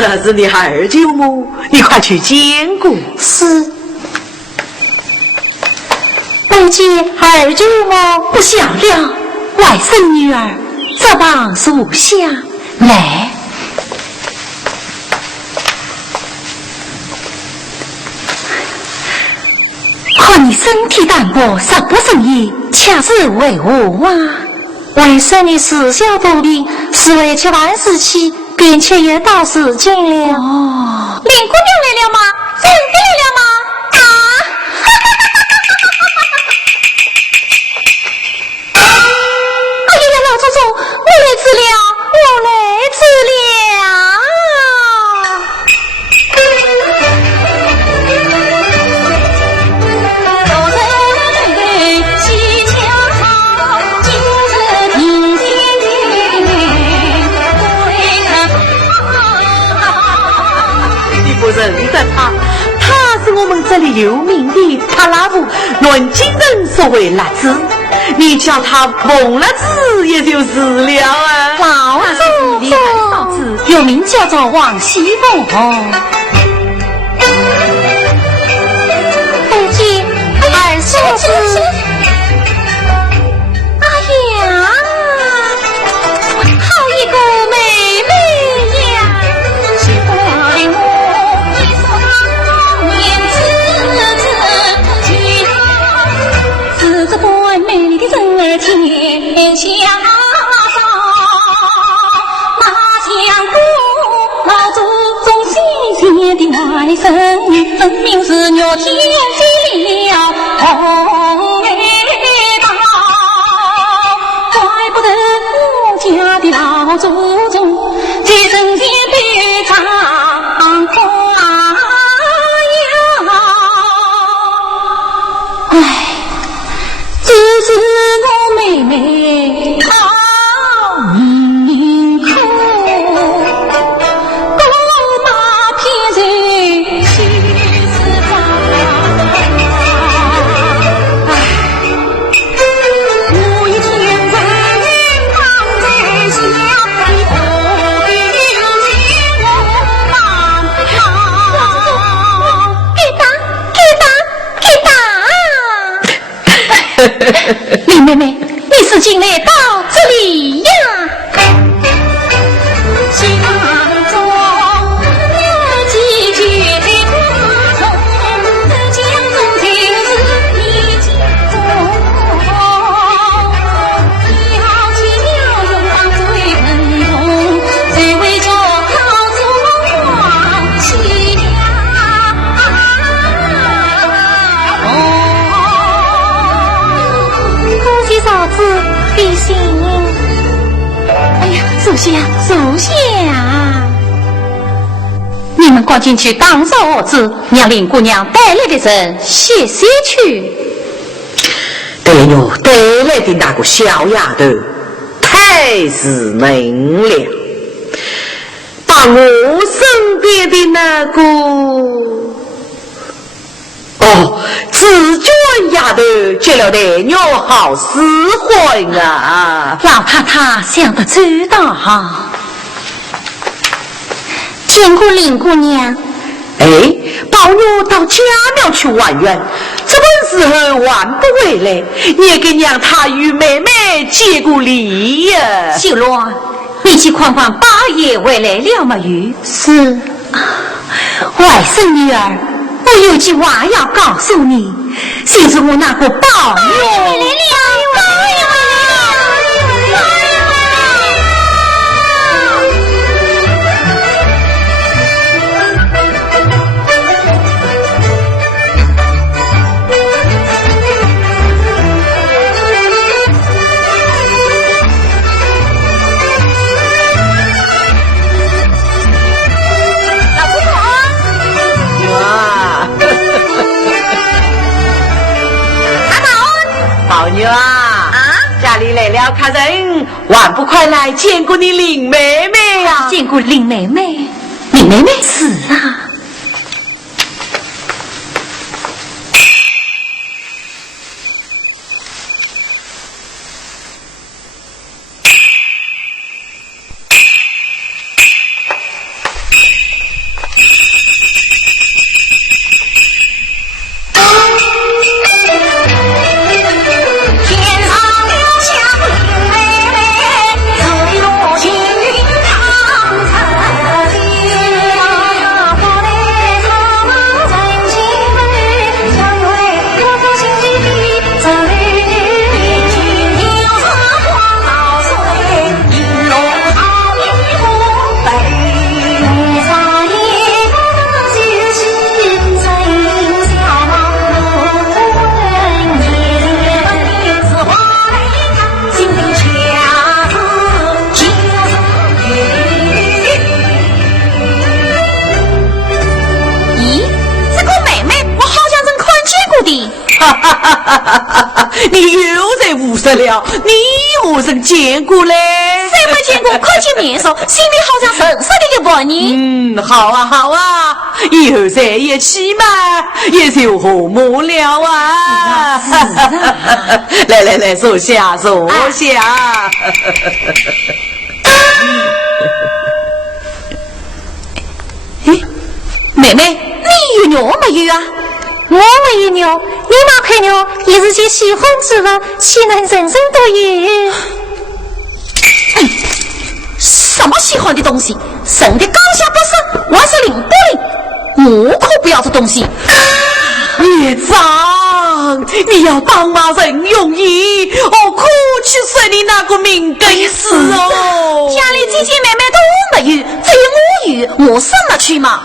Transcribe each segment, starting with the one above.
这是你二舅母，你快去见过。是。拜见二舅母，不想了，外甥女儿这帮属下来。你身体单薄，十不胜衣，恰是为何啊？为生你死小多病，是为去万事期，并且也到时间了。哦，林姑娘来了吗？真的来了吗？啊！哎呀，老祖宗，我来治疗，我来治疗。认得他，他是我们这里有名的帕拉夫，论精人所谓辣子，你叫他蒙了子也就是了啊。老祖宗嫂子有名叫做王熙凤不见二嫂子，哎呀，好一个妹妹呀！喜欢的我一双年子这般美丽的人儿天下上，哪想过老祖宗新鲜的外甥女，分明是虐天机了红眉刀，怪不得我家的老祖宗这身间被长花呀！唉，只是我妹妹好命苦，都把偏人去死吧。我一天在放在下，你不必见我帮忙。林妹妹，你是进来到这里呀？心中几句的不从，江中情事已经中，挑起了用最疼痛，最为着老祖忘气呀！恭喜嫂子比心。哎呀，属下你们赶紧去当着我子，让林姑娘带来的人歇歇去。对哟，带来的那个小丫头太是能了，把我身边的那个紫娟丫头结了男女好厮婚啊！老太太想得周到哈。见过林姑娘。哎，宝玉到家庙去玩园，这本时候还不回来，也给娘她与妹妹接过礼呀。秀罗，你去看看八爷回来了没有？是。外甥女儿，我有句话要告诉你，就是我那个宝玉。宝女啊，家里来了客人，还不快来见过你林妹妹呀？见过林妹妹，林妹妹是啊。水落青云淌成流。你又在胡说了，你何曾见过嘞？谁没见过？快见面说，心里好像认识的一个人。好啊好啊，以后在一起嘛，也就和睦了啊。来来来，坐下坐下。妹妹，你有肉没有啊？我没有牛，你那块牛也是些喜欢之物，岂能人人都有？什么喜欢的东西？神的高下不是，我是灵不灵？我可不要这东西。业长，你要帮忙人容易，我可去算你那个命根子哦。家里姐姐妹妹都没有，只有我有，我上了去嘛。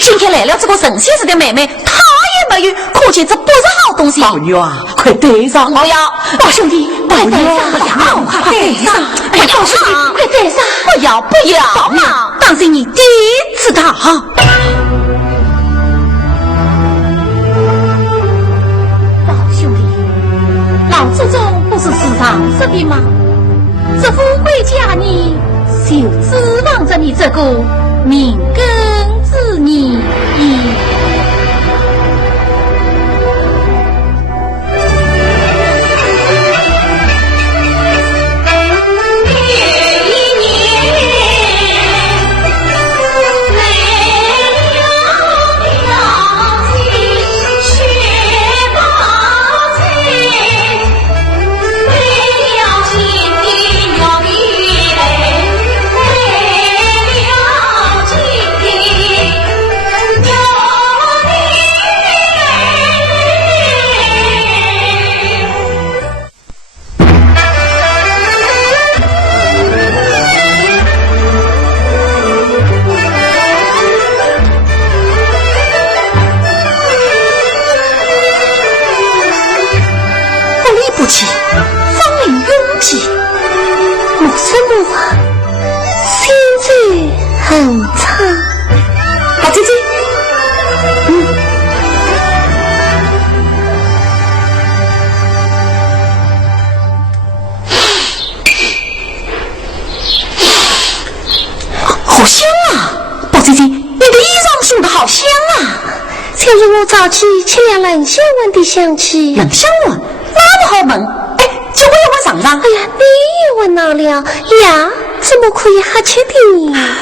今天来了这个神仙子的妹妹，她也没有，可见这不是好东西。宝女啊，快带上！我要，宝兄弟，快带上！不要，快带上！不要，宝兄弟，快带上！不要，不要！宝嘛，当心你第一次打哈。宝兄弟，老祖宗不是时常说的吗？这富贵家你就指望着你这个命根子你。好香啊！宝姐姐，你的衣裳熏得好香啊！就是我早起吃了冷香闻的香气。冷香闻，那么好闻？哎，就我也闻尝尝。哎呀，你也闻到了呀？怎么可以哈气的呢？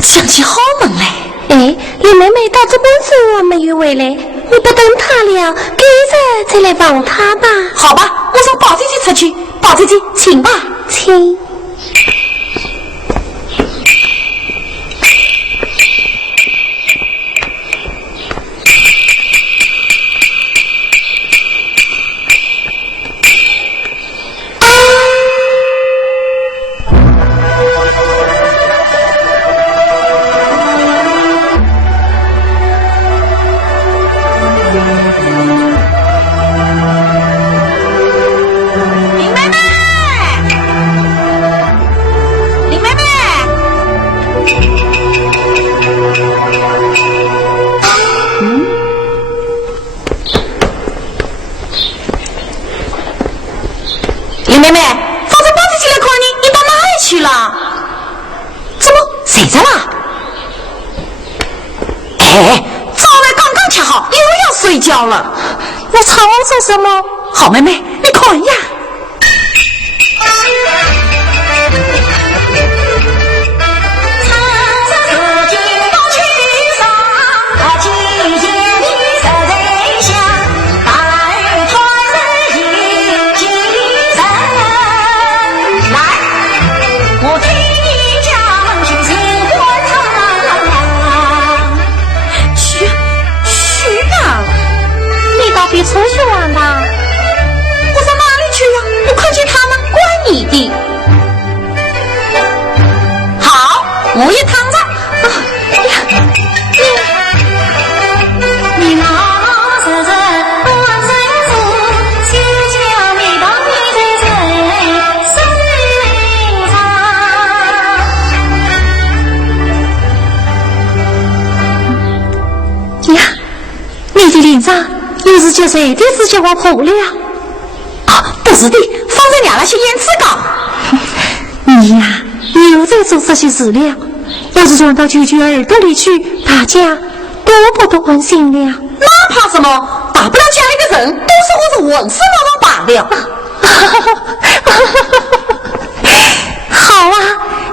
香气好闻嘞！哎，李妹妹到这本书我没有回来，我不等她了，赶着再来帮她吧。好吧，我送宝姐姐出去。宝姐姐，请吧，请。妹妹，放着包子进来看你到哪里去了？怎么睡着了？哎，早饭刚刚吃好，又要睡觉了。我吵着什么？好妹妹，你看呀。你出去玩吧？我到哪里去叫谁的事情我破了？啊，不是的，方才娘那些言辞高。你呀，又在做这些事了。要是传到菊菊耳朵里去，大家多不多关心了？那怕什么？大不了家里的人都说我是文思妈妈罢了。好啊，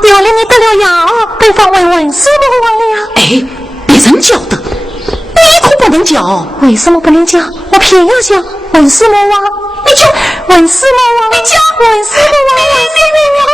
有了你得了药，被封为文思魔王了。哎，别人叫的，你可不能叫。为什么不能叫？我偏要叫文思魔王。你叫文思魔王，你叫文思魔王，文思魔王。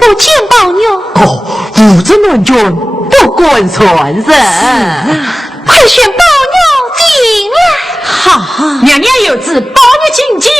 不见宝牛。哦，无子乱军不管传人，快选宝牛进来。好，娘娘有旨，宝牛请见。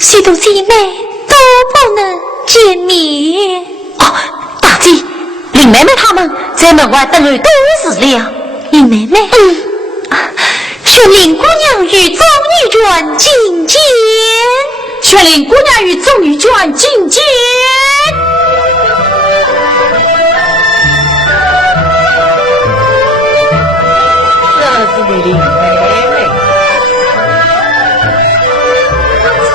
许多姐妹都不能见面。哦，大姐，林妹妹她们在门外等了多时了。林妹妹，劝林姑娘与众女眷觐见。劝林姑娘与众女眷觐见。这是你林妹妹。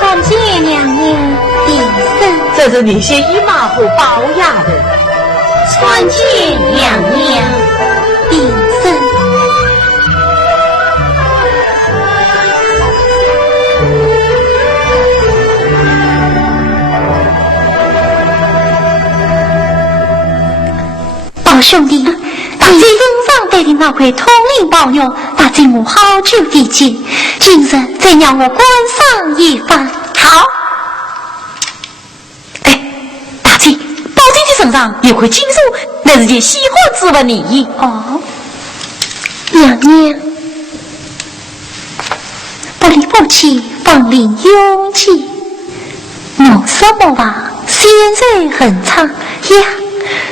参见娘娘禀身。这是你先依马虎保雅的。参见娘娘禀身。宝兄弟，大姐身上带的那块通灵宝玉，大姐母好久地见，今日再让我观赏一番。好。大姐，宝姐的身上有块金属，那是件喜欢之物呢。哦，娘娘，不离不弃，芳龄永记。莫说莫话，现在很长呀。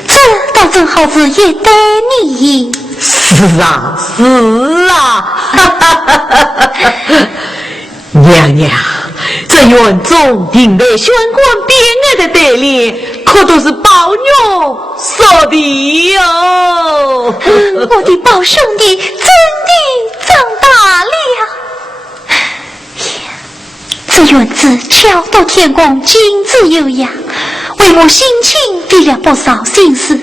这倒正好是一对你。是啊，是啊，娘娘，这院中定位玄关边爱的对联，可都是宝玉说的哟。我的宝兄弟真的长大了。这院子巧夺天工，精致优雅，为我心情费了不少心思。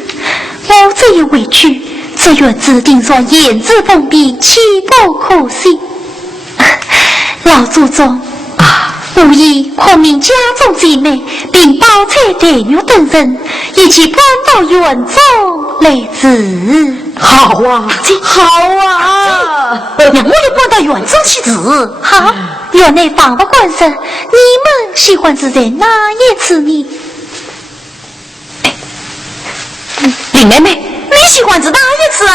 我这一回去，这院子定说言之封闭，岂不可惜？老祖宗无意孔明家中姐妹，并宝钗、黛玉等人，一起搬到院中来住。好啊，好啊！娘我就搬到院中去住。好，院内房不关身，你们喜欢住在哪一处呢？林妹妹，你喜欢住哪一处啊？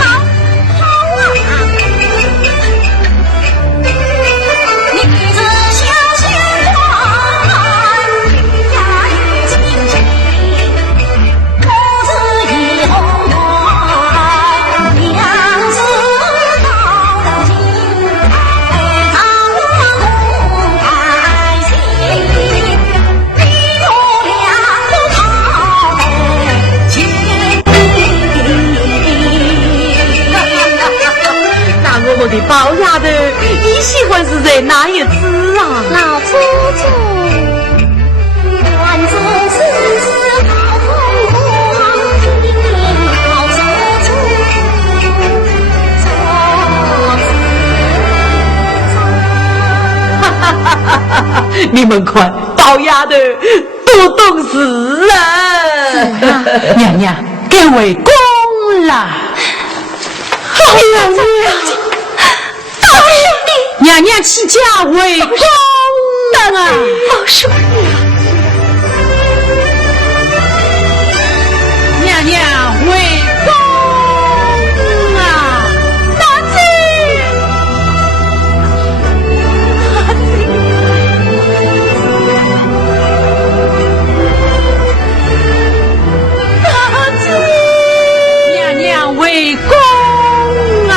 好。在哪一只啊？老祖宗，万众世事好风光，老祖宗，你们看，倒丫头都懂事啊！娘娘，给为公啦！哎呀，大兄弟，娘娘起驾为公的啊！老兄弟，娘娘为公啊！大姐，娘娘为公啊！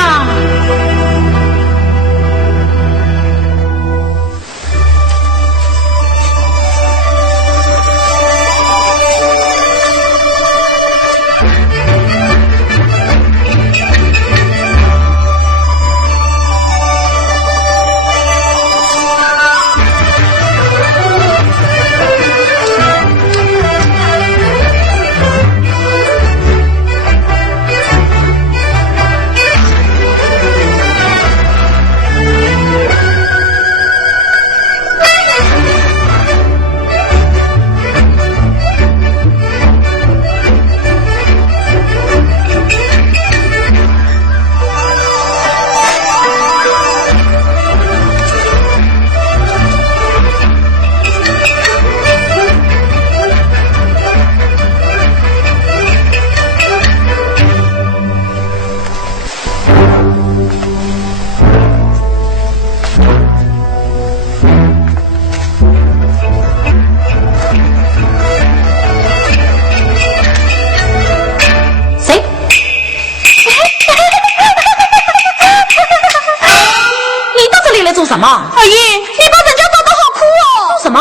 什么？阿姨，你把人家搞得好苦哦！做什么？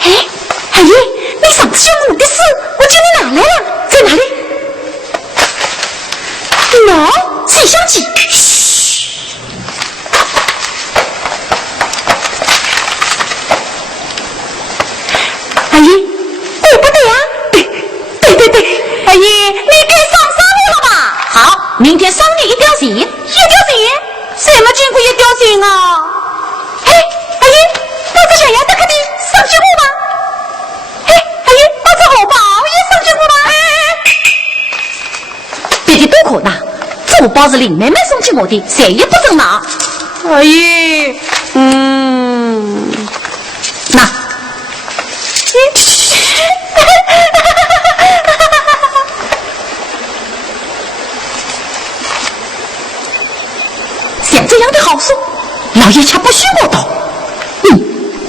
哎，阿姨，你上次凶我的事，我叫你拿来了，在哪里？喏，谁想起？嘘。阿姨，顾不得啊！对，阿姨，你该上山了吧？好，明天赏你一条线，一条线。什么经过一条线啊？哎，阿姨，把这小丫头看的上去过吗？哎，阿姨，把这荷包也上去过吗？别的多可拿，这荷包是林妹妹送给我的，谁也不准拿。阿姨，拿。像这样的好事，老爷却不许我到。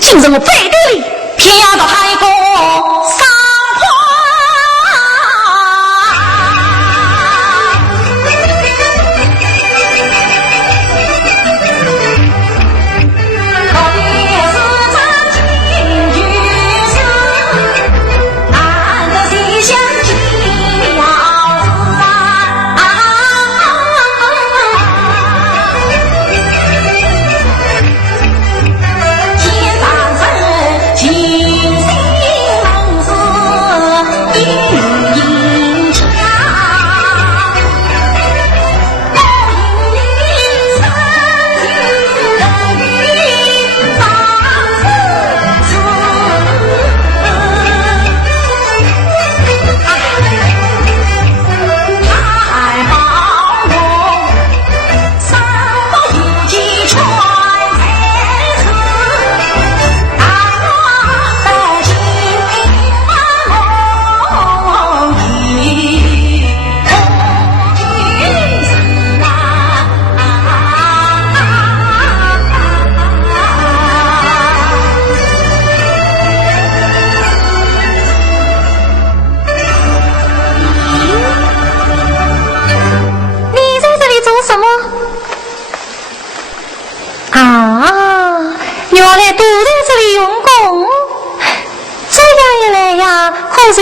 今日我背地里飘到海国赏花。可也是张金玉生，难得西厢记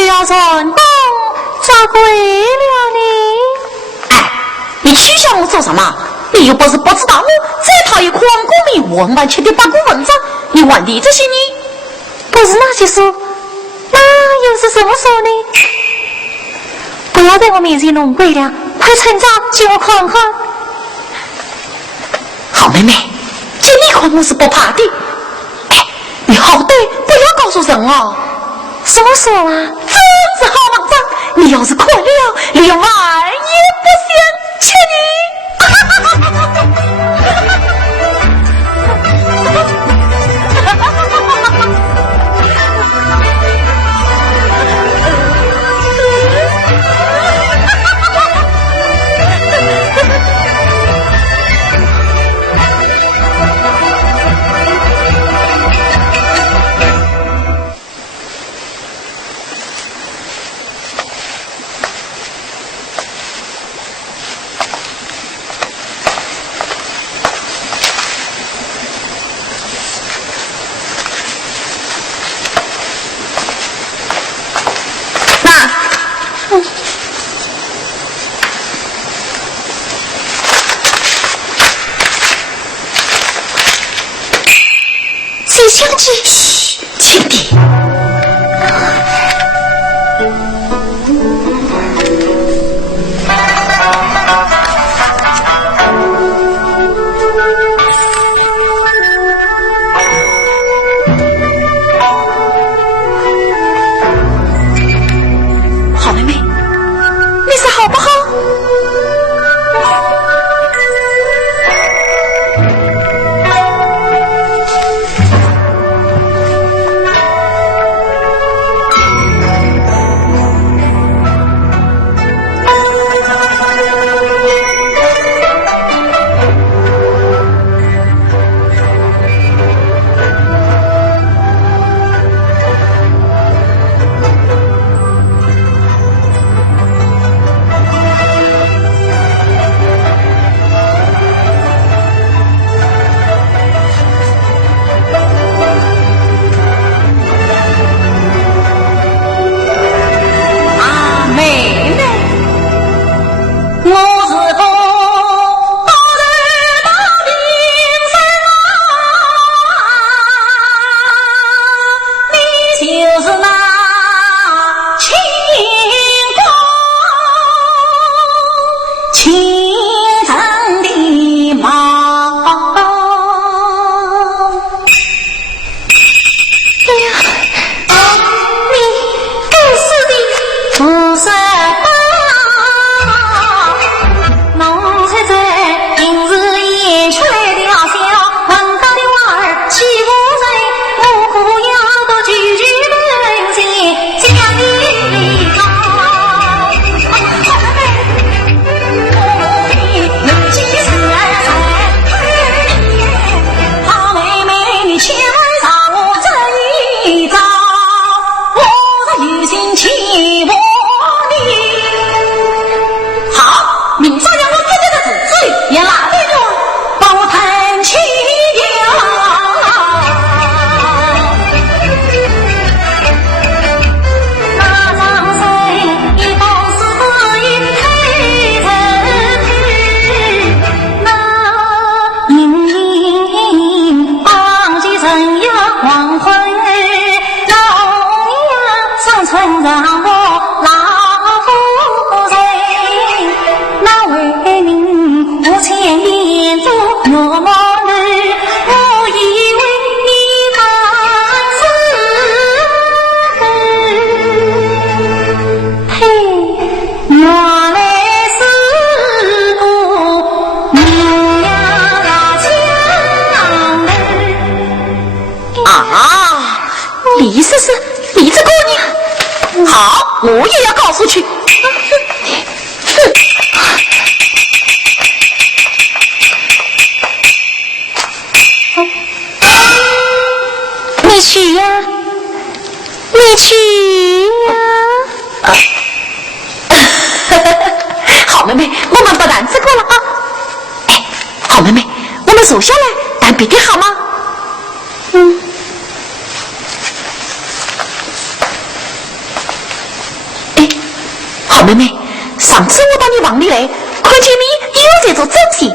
要是要从东抓回了你。哎，你取笑我做什么？你又不是不知道我这套还有黄国明完完全的八股文章，你还理这些呢？不是那些书，那又是什么书呢？不要在我面前弄鬼了，快趁早借我看看。好妹妹，这你看我是不怕的。哎，你好歹不要告诉人哦。什么书啊？真是好文章，你要是看了，连碗也不想吃你。相机，嘘，轻点。好妹妹，你说好不好？我也要告诉去。你去呀，你去呀。好妹妹，我们不单这个了啊！哎，好妹妹，我们坐下来谈别的好吗？好妹妹，上次我到你房里来，看见你又在做整齐。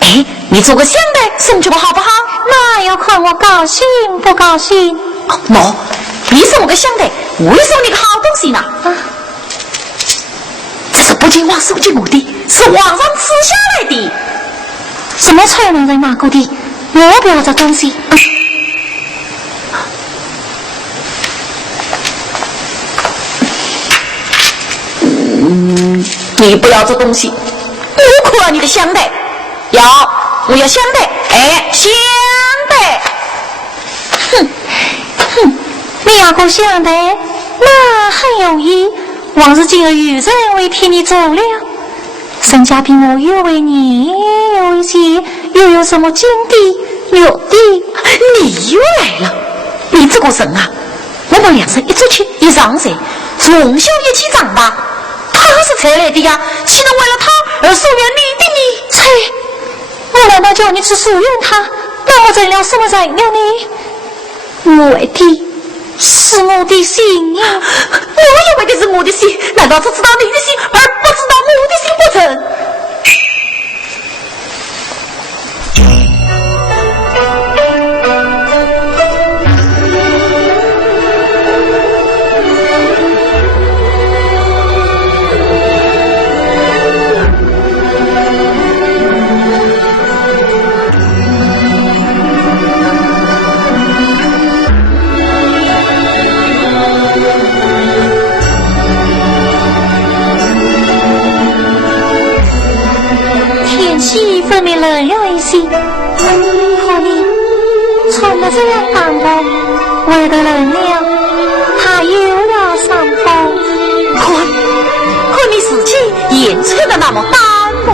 哎，你做个香的，送去我好不好？那要看我高兴不高兴。哦，喏，你送我个香袋，我会送你个好东西呢。啊，这是不仅王送给我的，是皇上赐下来的。什么才能人拿过的？我不要这东西。你不要这东西，我可要你的香袋。我要香袋，哎，香袋。你要过香袋，那很容易。往日今日有人为替你做了，身家比我又为你有一些，又有什么金的有的。你又来了，你这个人啊，我们两人一出去一上山，从小一起长大。他是才来的呀，岂能为了他而疏远你的呢？切，我难道叫你去疏远他？那我成了什么人了呢？我为的是我的心呀！我也为的是我的心，难道只知道你的心而不知道我的心不成？气分明冷热一些，可你穿了这样打扮，为得人了，他又要上班。可你事情演出的那么淡漠。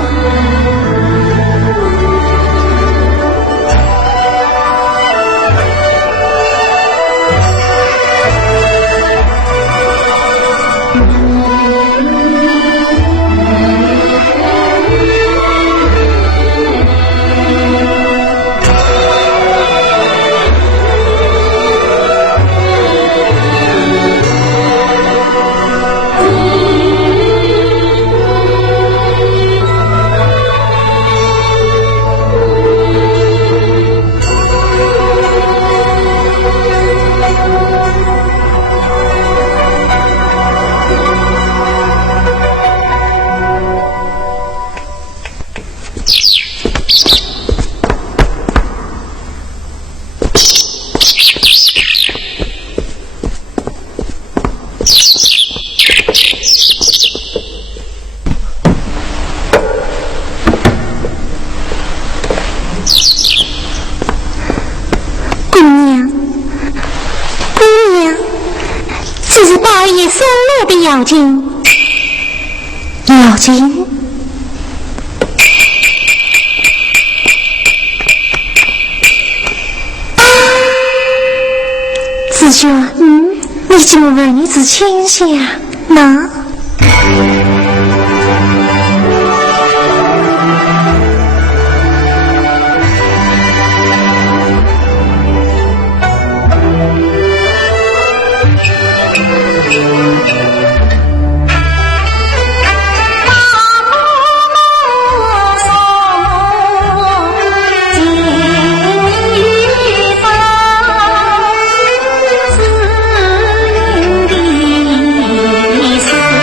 要紧，要紧。子轩，你就问你子清下那。是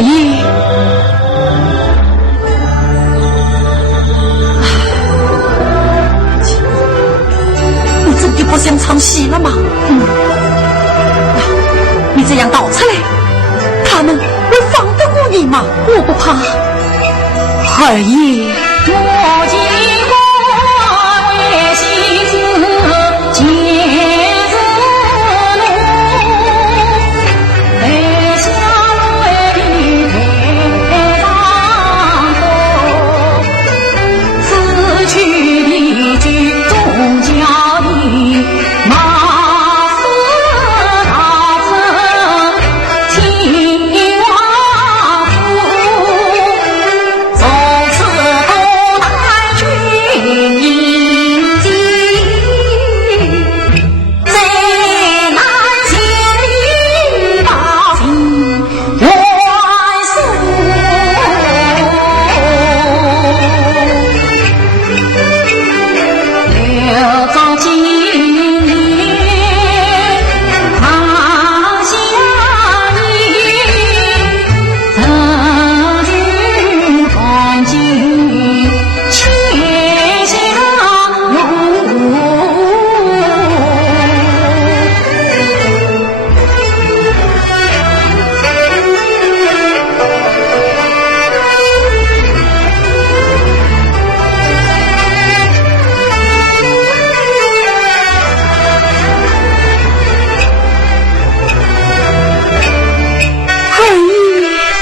姨，你真的不想唱戏了吗？你这样倒出来，他们会放得过你吗？我不怕。二姨，我今为妻子节日怒，泪下泪陪上头，此去的剧中叫你马死大成秦王府，从此不待君迎接，最难见一把情缘留到今年堂下你，曾经同进且相拥。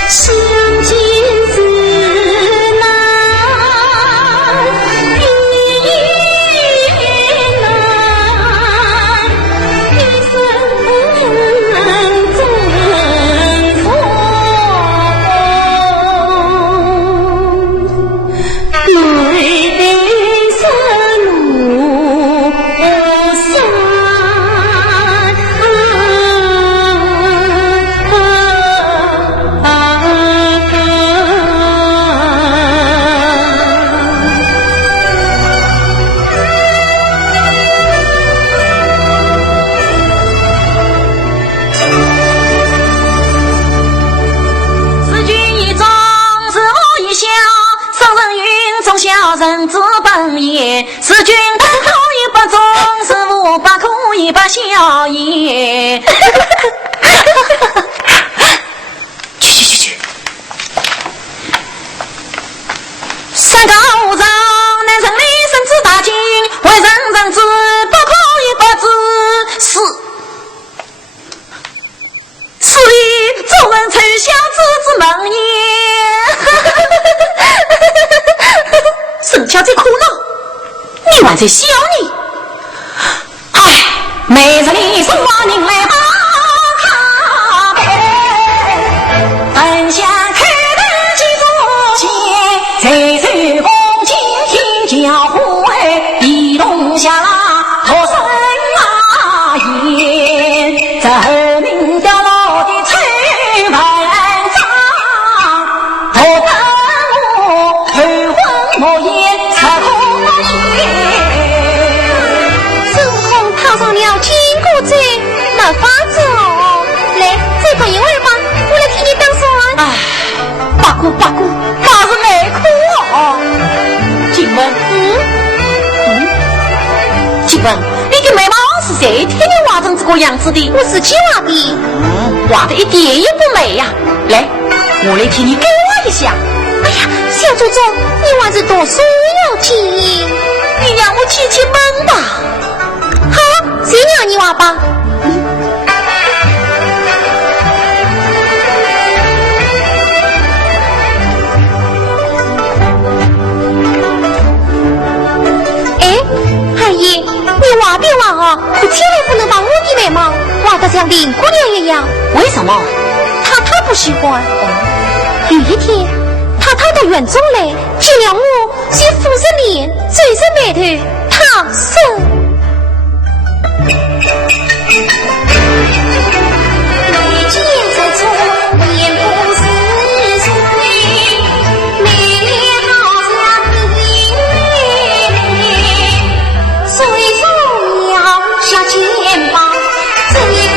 相见自难，比难，一生真错。泪洒路此君一中，是我一笑，生人云中小人之本也。此君不可以不忠，是我不可以不孝也。去！山高无常，南城里生之大惊，为人人知，不可以不知。是以众人垂下之门也。沈巧在哭闹，你还在笑你？哎，每日里送花人来把他背，分享开灯几座前，谁随公卿听教诲，一同下脱身言，这名掉落的崔文章，头等我退婚莫言，才空孙悟空踏上了金箍子，没法子哦。来，再等一会儿吧，我来替你当算。哎，八姑，那是爱哭哦。请问，请问你的眉毛是谁替你画成这个样子的？我自己画的。画的一点也不美呀。来，我来替你给我一下。哎呀，小祖宗，你还是读书要紧。你让我解解闷吧。好，谁让你画吧？哎，阿姨，你画别画啊，你千万不能把我的眉毛画得像林姑娘一样。为什么？他不喜欢。有一天，他到园中来，见了我，先俯着脸，皱着眉头，他说：“眉间这种面不似水，眉脸好像冰泪，虽说要下肩膀，这一个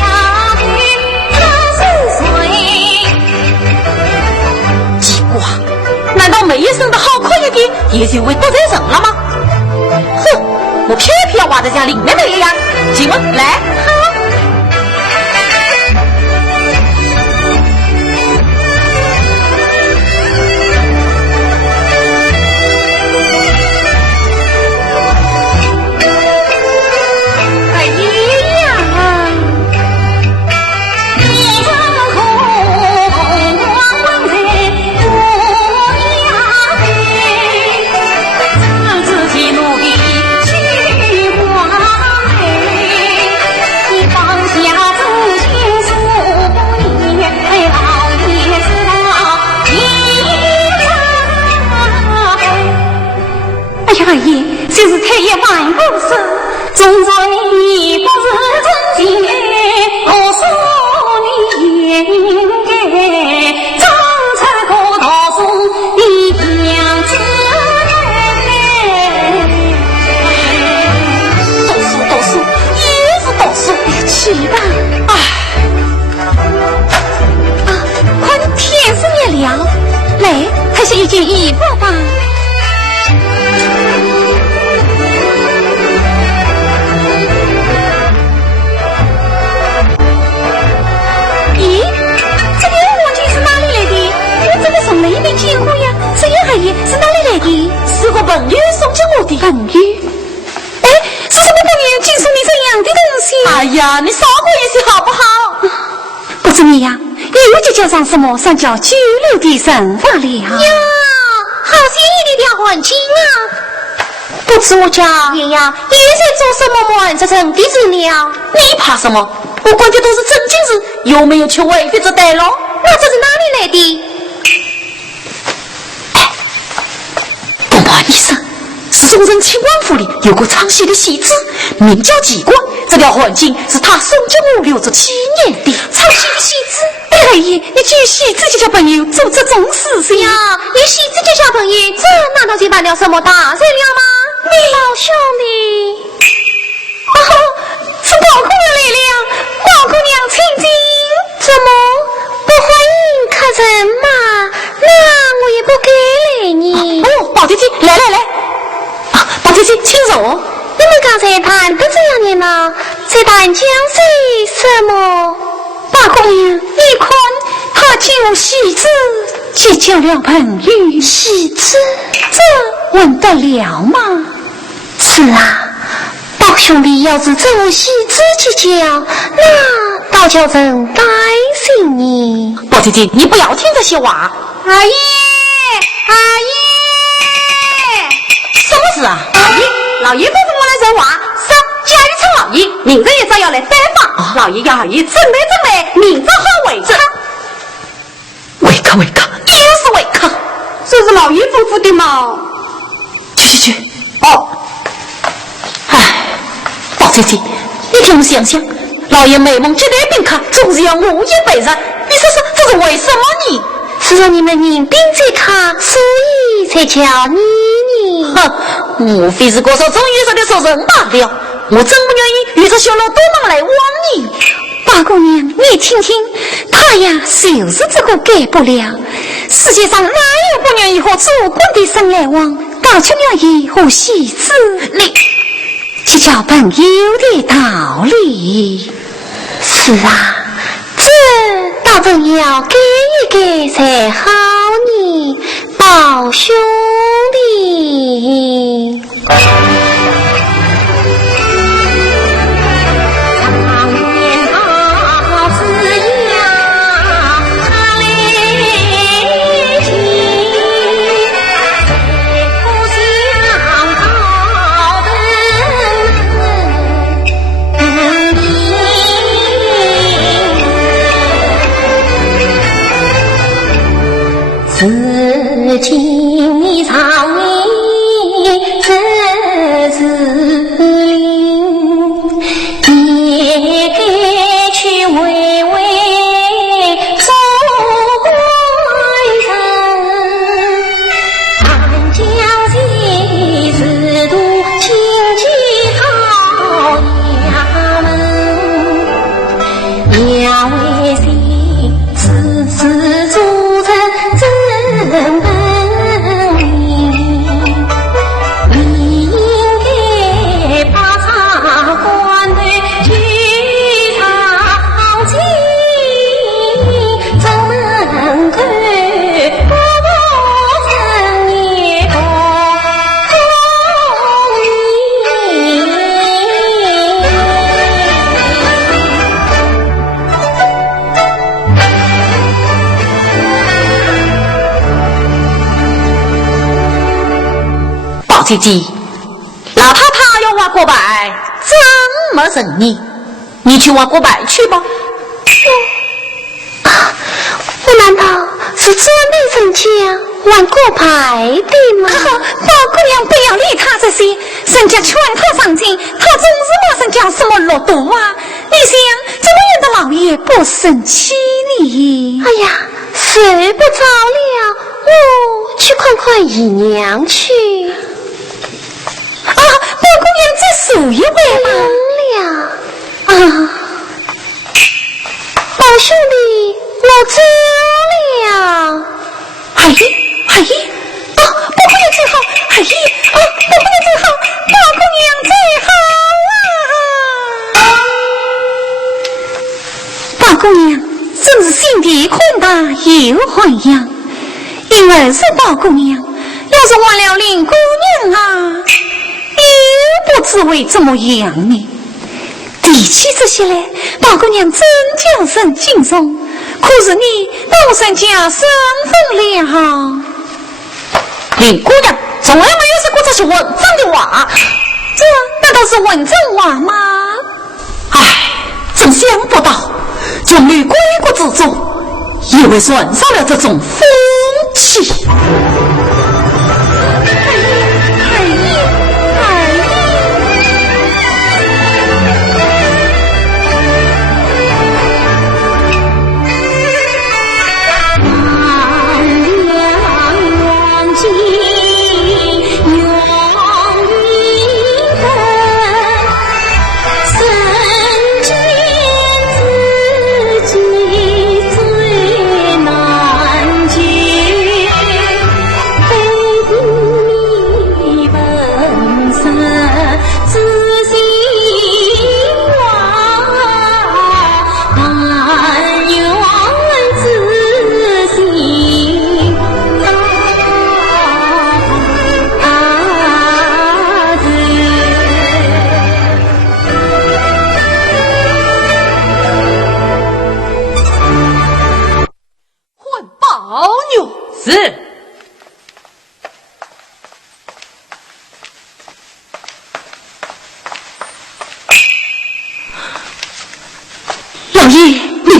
丫头她是谁？”也生得好可一点，也就会得罪人了吗？哼，我偏偏要挖在家里面的一样。进门来，好。二爷，这是太爷办公室，总在你不是真心，我说你也应该张开口告诉你娘子读书，也是读书，去吧。快天是也了，来，还是一件衣服吧。是哪里来的？是个朋友送给我的。朋友？哎，是什么朋友寄送你这样的东西？哎呀，你少过一些好不好？不知你呀，又就叫上什么上叫拘留的人法了呀？好心意的条环境啊！不知我家爷呀，也在做什么满这层的资料？你怕什么？我管的都是正经事，有没有去违背这带喽？那这是哪里来的？医生，是中正清官府里有个唱戏的戏子，名叫季官。这条环境是他送给我67年的。唱戏的戏子，二爷，你居戏子就叫朋友做这种事情呀？你戏子就叫朋友，这难道就办了什么大事了吗？你老兄弟，是宝姑娘来了，宝姑娘请进。怎么不欢迎客人嘛？那我也不该来你。宝姐姐，来，宝姐姐，请坐。你们刚才谈的这样呢？在谈讲些什么？大姑娘，你看他救戏子，结交了朋友，戏子，这问得了吗？是啊，宝兄弟要是这戏子结交，那倒叫人担心你。宝姐姐，你不要听这些话。二爷，什么事啊？老爷不是我来人话，上家里称老爷，明日也照要来拜访。老爷要二爷准备，明日好为之。为客，又是为客，这是老爷吩咐的吗？去。宝姐姐，你听我想想，老爷美梦接待宾客，总是要我也备着。你说说，这是为什么呢？是说你们民兵在卡，所以才叫你。哼，莫非是多少中医说的说人罢了？我真不愿意与这小老多忙来枉你。八姑娘，你听听，他呀就是这个改不了。世界上哪有不愿意和主官的生来往，搞出了一和戏子？你这叫朋友的道理。是啊，这倒真要给一给才好呢，宝兄弟。自今你常以这是灵，也该去为做官人。俺将其制度经济好衙门，要为谁事事做成真本。姐姐，老太太要挖锅拜，怎么忍你？你去挖锅拜去吧。我难道是准备成家玩过牌的吗？宝姑娘不要理他这些，人家劝他上进，他总是骂人家什么落毒啊！你想怎么样的老爷不生气你？哎呀，睡不着了，我去看看姨娘去。啊，宝姑娘再数一回吧。了啊，宝兄弟，我走了。阿姨，阿姨，啊，宝姑娘最好，阿姨，啊，宝姑娘最好，宝姑娘最好啊！宝姑娘真是心地宽大又宽养，因为是宝姑娘，要是换了林姑娘啊，又不知为怎么样呢？提起这些来，宝姑娘真叫人惊悚。可是你到人家身份了，林姑娘从来没有说过这些文章的话，这难道是文正话吗？唉，真想不到从女归国之中也会算上了这种风气。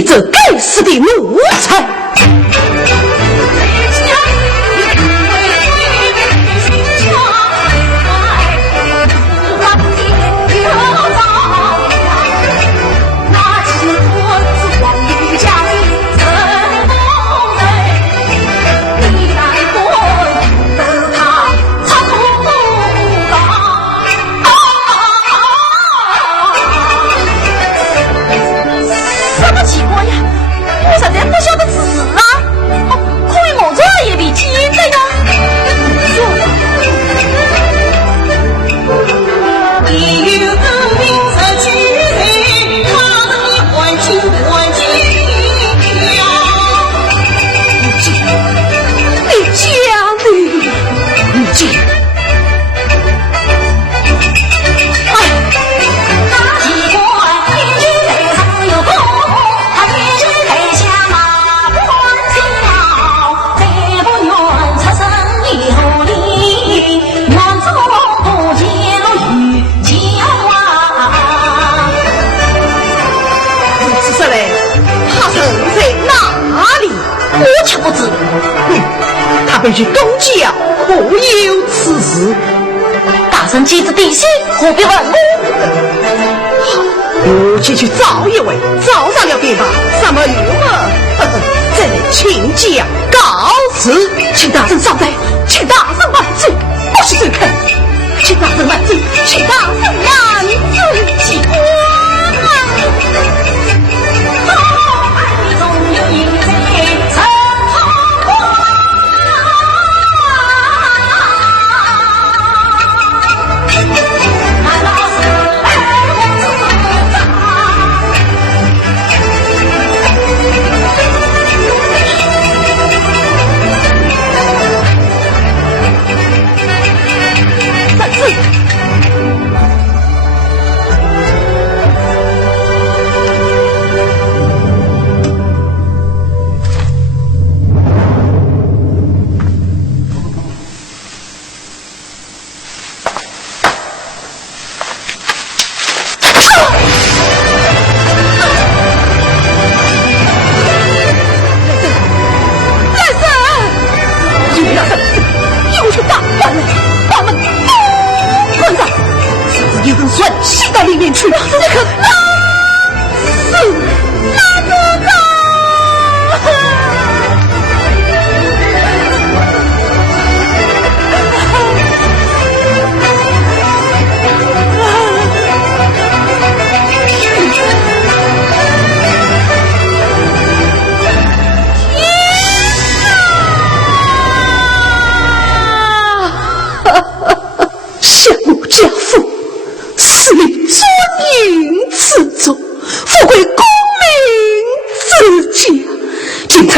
这该死的奴才！回去公教，可有此事？大人机子底细，何必问我？我去找一位，找上了便罢。什么用啊？这请假告辞，请大人上台，请大人万岁！不是罪客，请大人万岁，请大人万岁！起光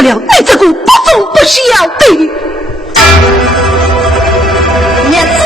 出了你这个不忠不孝的日子。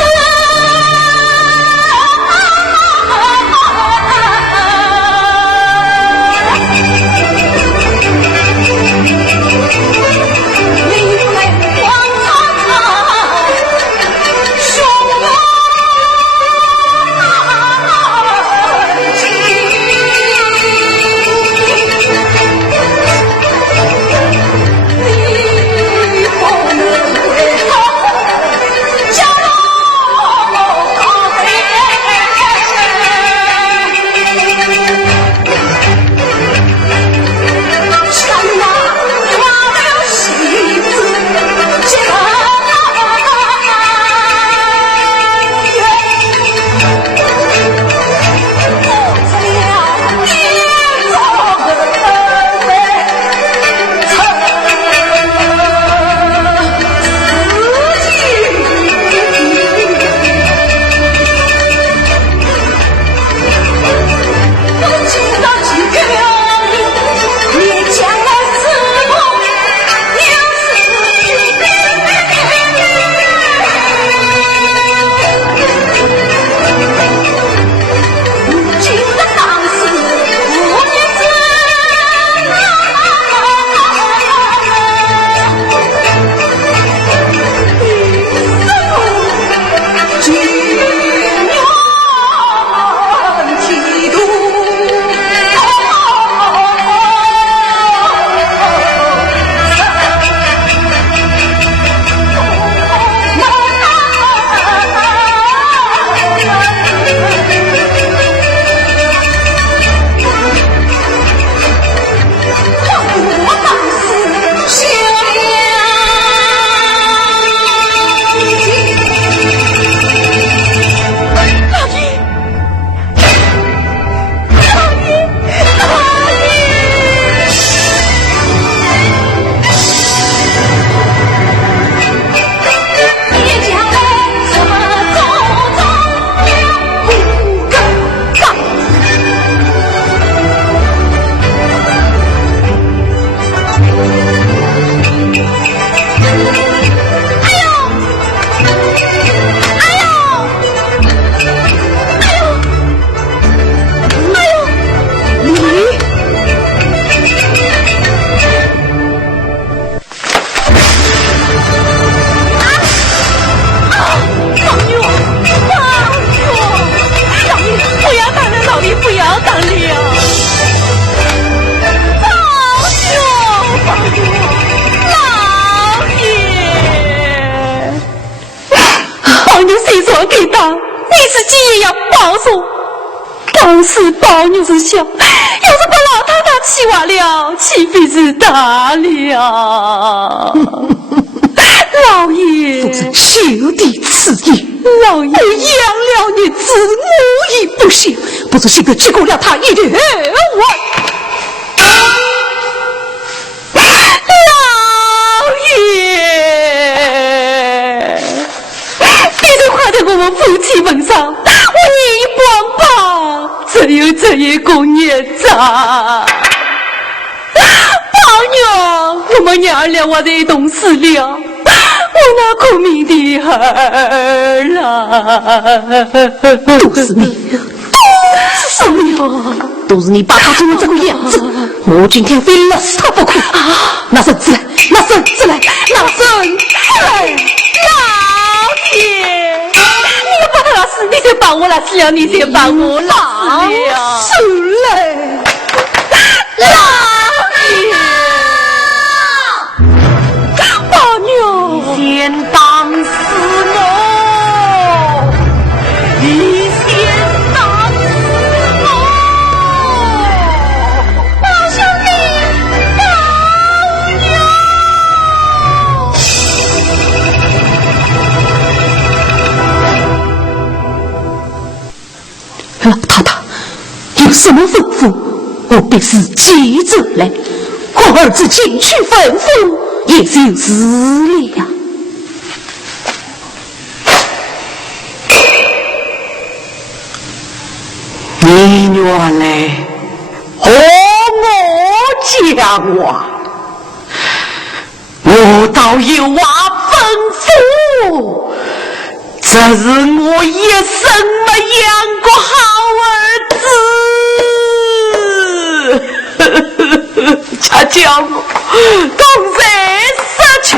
是包牛是小，要是把老太太气坏了，岂非是大了？老爷，休弟此言，老爷我养了你子，我亦不孝，不是现在结果了他一定我。我们夫妻门上，我一帮帮，只有这一个孽障。宝娘，我们娘儿俩我的一同死了，我那苦命的儿啦，都是你，都是你把他做成这个样子，我今天非勒死他不可。拿绳子来，拿绳子来，拿绳子来，老爷。你先把我拉死了，你先把我拉死了，是嘞，老爷，宝娘，你先当死我，你先当死我，宝兄弟，宝娘。老太太有什么吩咐，我必是记着来。我儿子进去吩咐，也就是了。你原来和我讲话，我倒有话吩咐，这是我一生没养过好儿子，恰叫我同在失去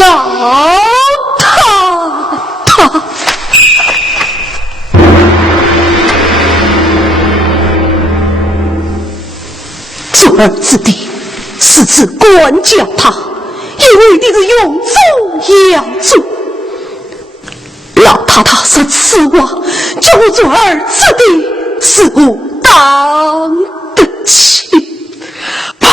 老太太。做儿子的是指管教他，因为你是永宗养主。老太太说此话，叫我做儿子的是我当得起。呸！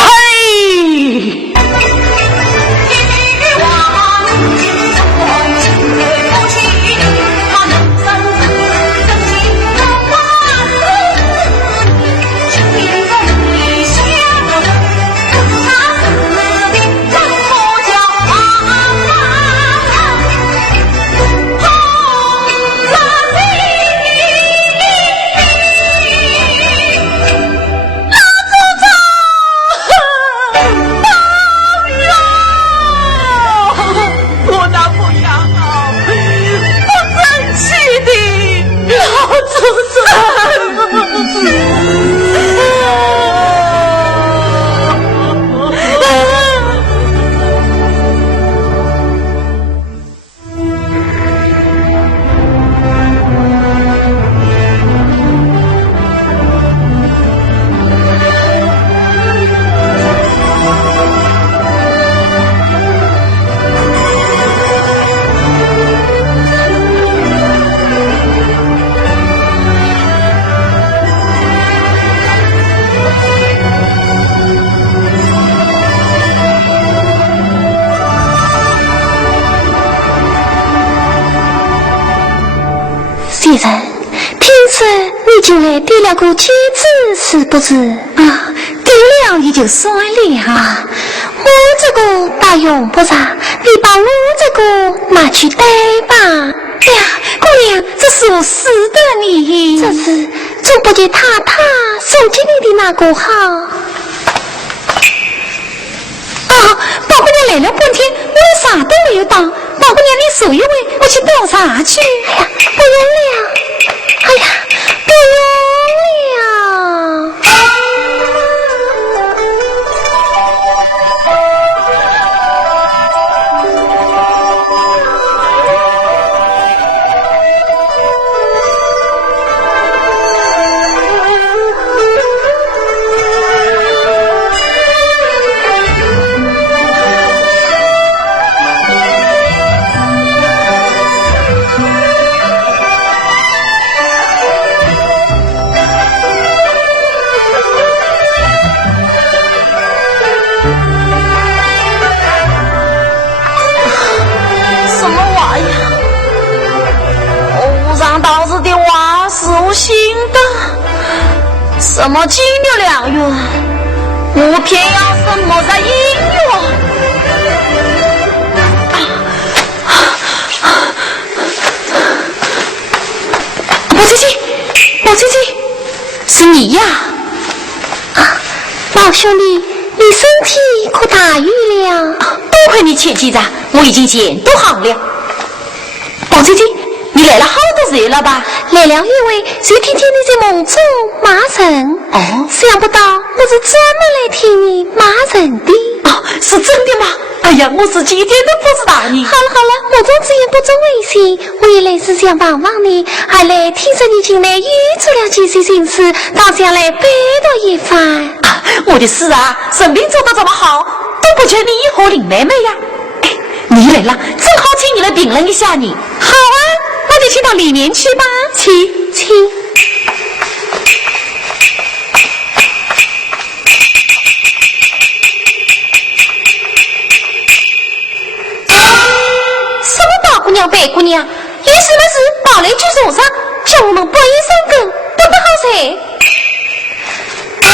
先生，听说你就来点了个戒指，是不是？啊，点了也就算了啊。我这个倒用不上，你把我这个拿去戴吧。哎呀，姑娘，这是我死的你，这是总不见太太送给你的那个好。啊，宝姑娘来了半天，我啥都没有当。宝姑娘，你数一位，我去倒茶去。哎呀，不用了。哎呀，不用了。什么金牛两月，我偏要什么在姻缘？宝姐姐，是你呀！啊，老兄弟，你身体可大愈了？多亏你前几日，我已经见都好了。宝姐姐，你来了好多日了吧？来了一位，谁听见你在梦中骂人？哦，想不到我是专门来听你骂人的。哦，是真的吗？哎呀，我是几天都不知道你。好了，我总之也不做危险，我也来是想帮帮你，还来听说你近来遇出了几些心事，倒想来拜托一番。啊，我的事啊，生病做得这么好，都不缺你一伙林妹妹呀。哎，你来了，正好请你来评论一下你。好啊，那就请到里面去吧。请。姑娘，白姑娘，有什么事跑来举手上，叫我们不一声根，不得好噻。大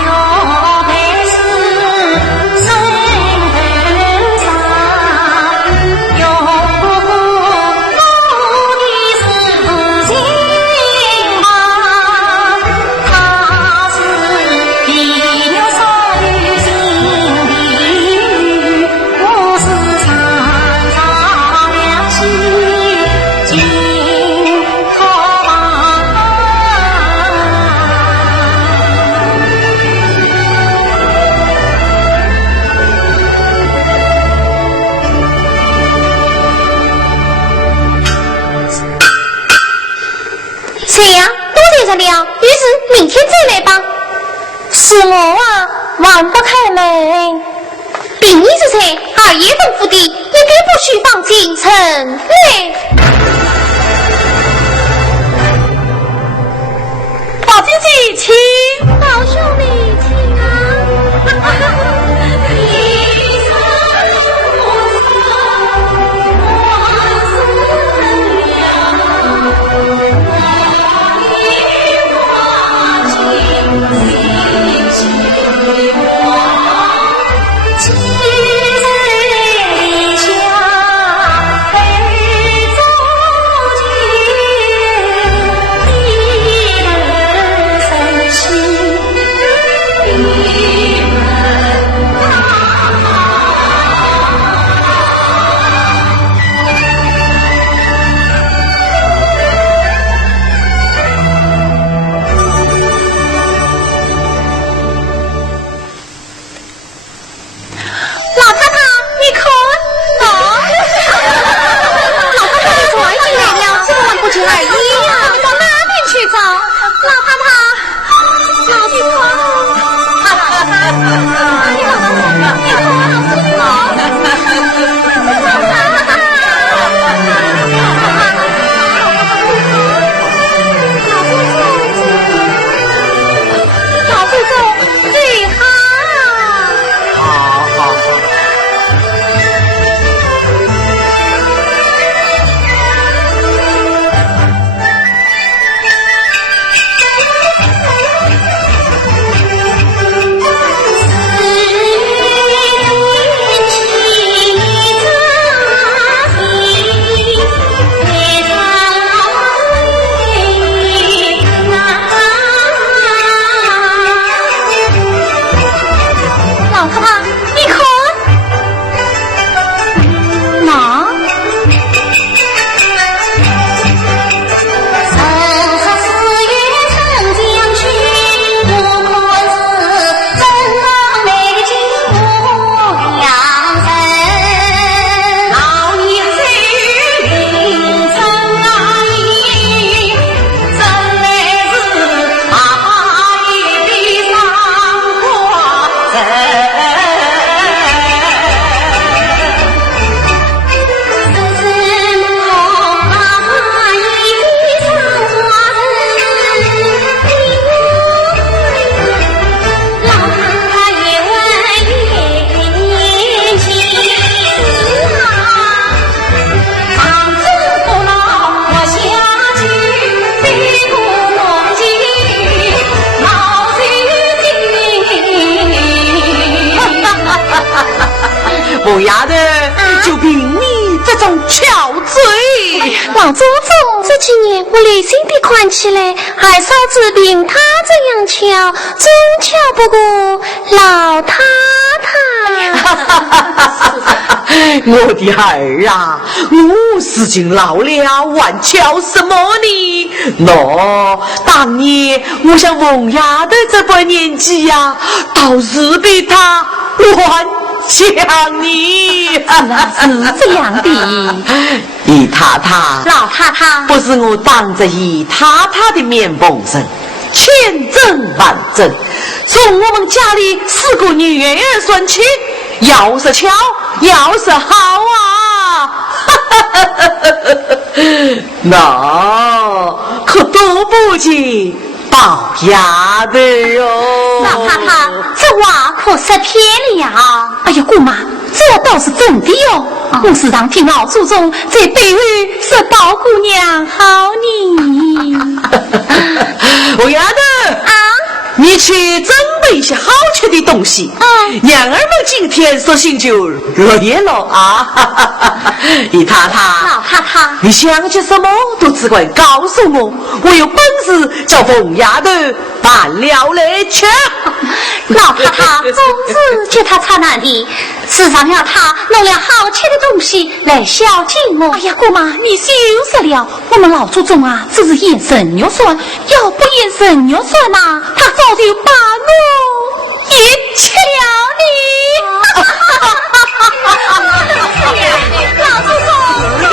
有本事明天再来吧。是我啊，忘不开门。并你之才，二爷东府的，你必不许放进城内。宝姐姐，请。老兄弟，请啊！我丫的就凭你这种巧嘴。老祖宗，这几年我内心的宽起来，还少只凭他这样巧，总巧不过老太太。我的儿啊，50斤老了，还巧什么呢？当年我像凤丫的这般年纪呀，倒是比他还像你。是这样的。姨太太，老太太，不是我当着姨太太的面奉承，千真万真，从我们家里4个女儿算起，要是巧，要是好啊。那可都不及宝丫的哟。老太太，这话可是骗了呀！哎呀，姑妈，这倒是真的哟。我时常听老祖宗在背后说宝姑娘好你。我丫的啊，你去准备一些好吃的东西。娘儿们今天索性就累了啊。姨太太，老太太，你想起什么都只管告诉我，我有本事叫凤丫头办了来吃。老太太总是觉他差哪里，时常要他弄了好吃的东西来孝敬我。哎呀，姑妈，你休息了。我们老祖宗啊，只是验神肉算，要不验神肉算呐，他早就把我也吃了你。老祖宗，老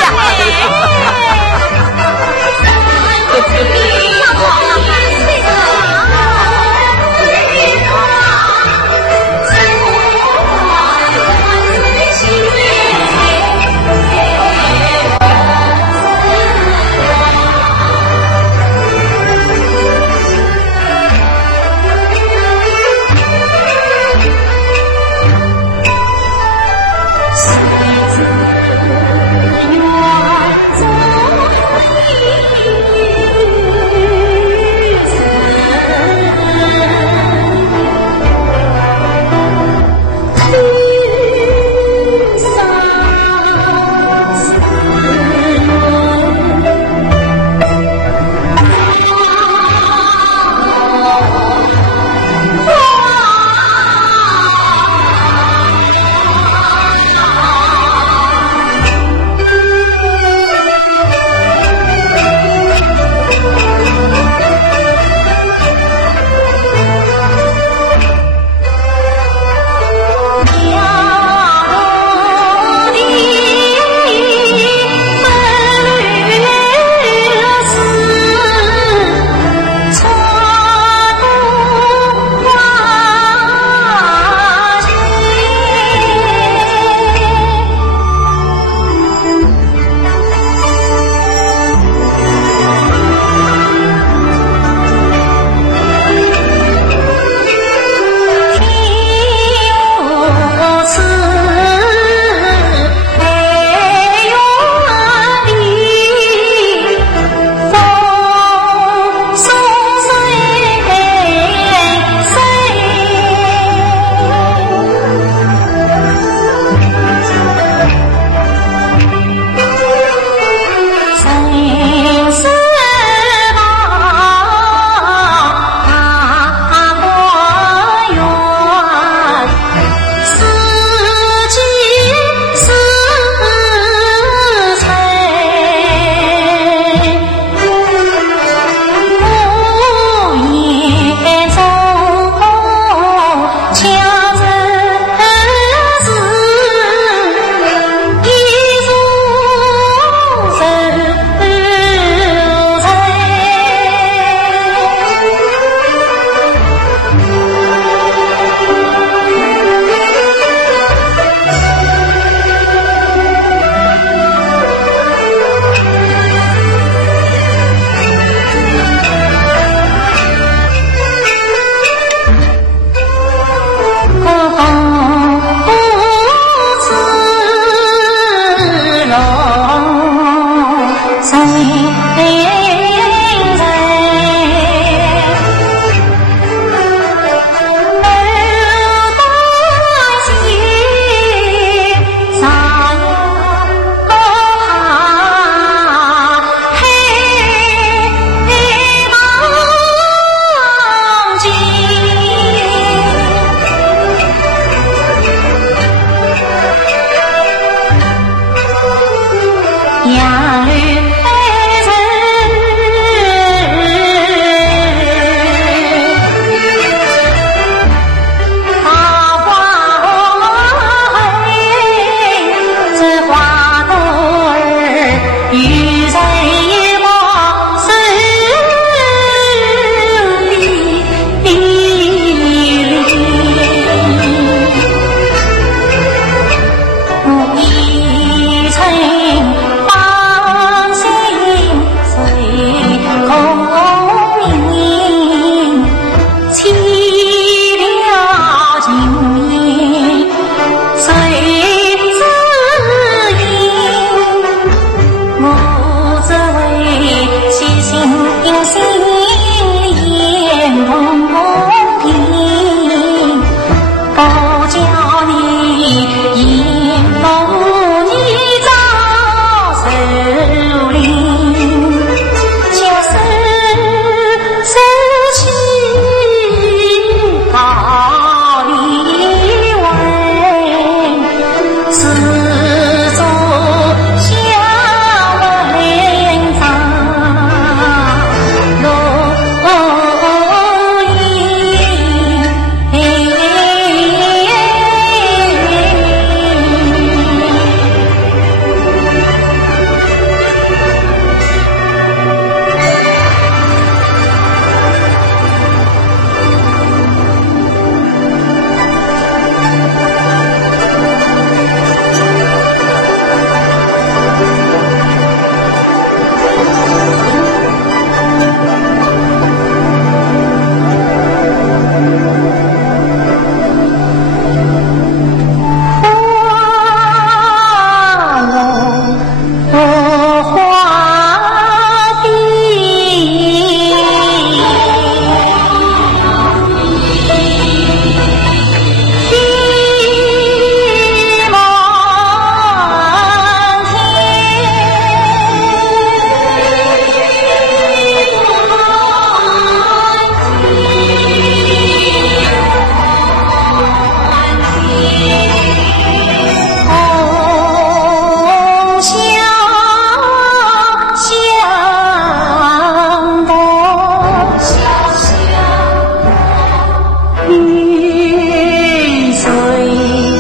雨水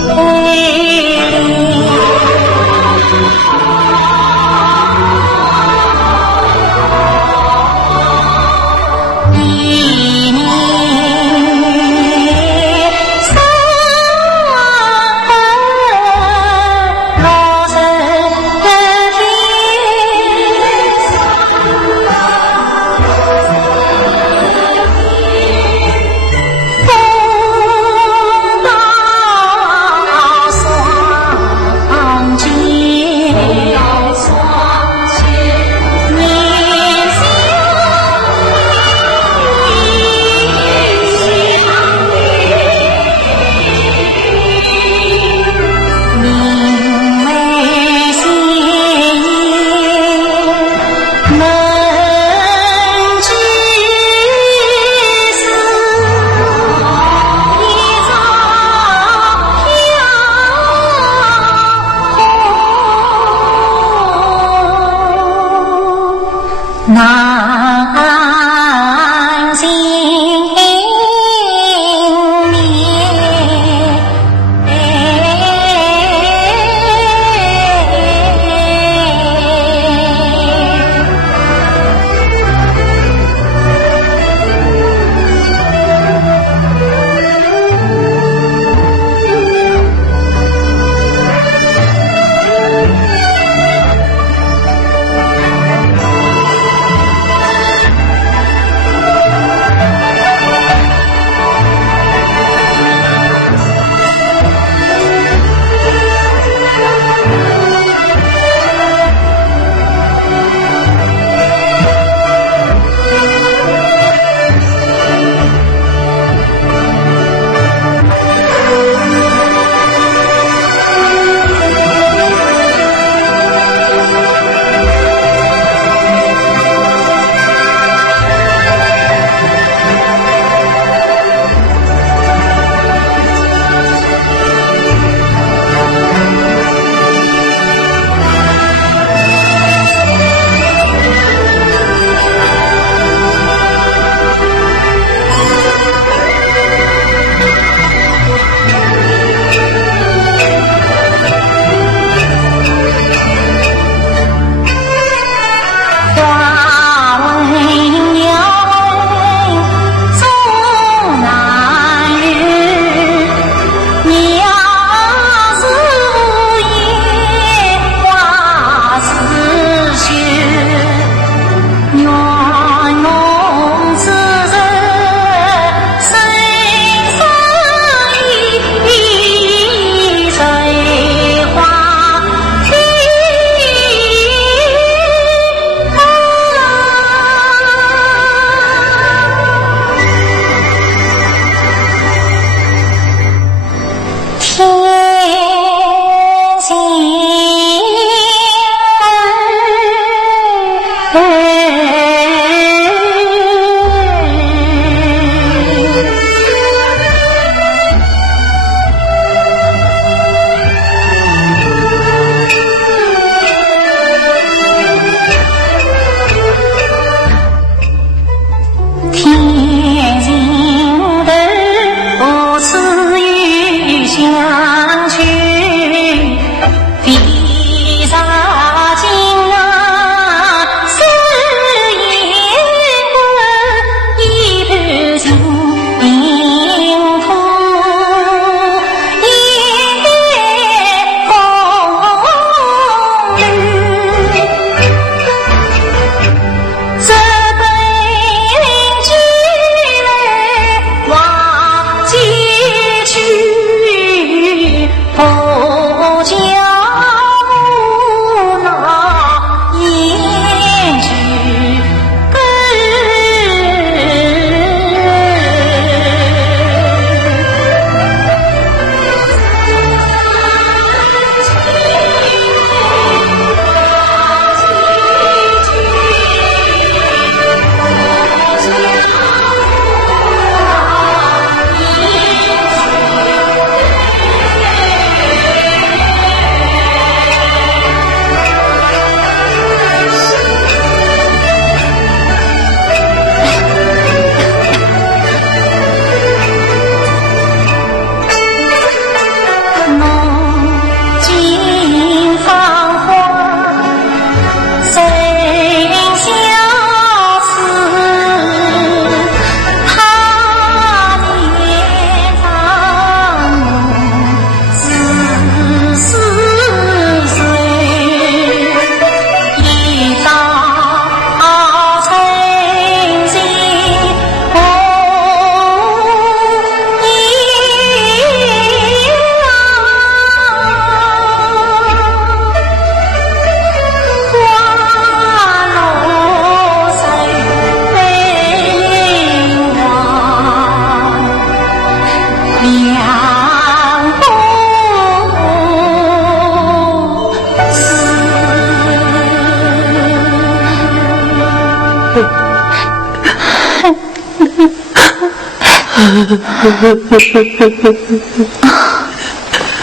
风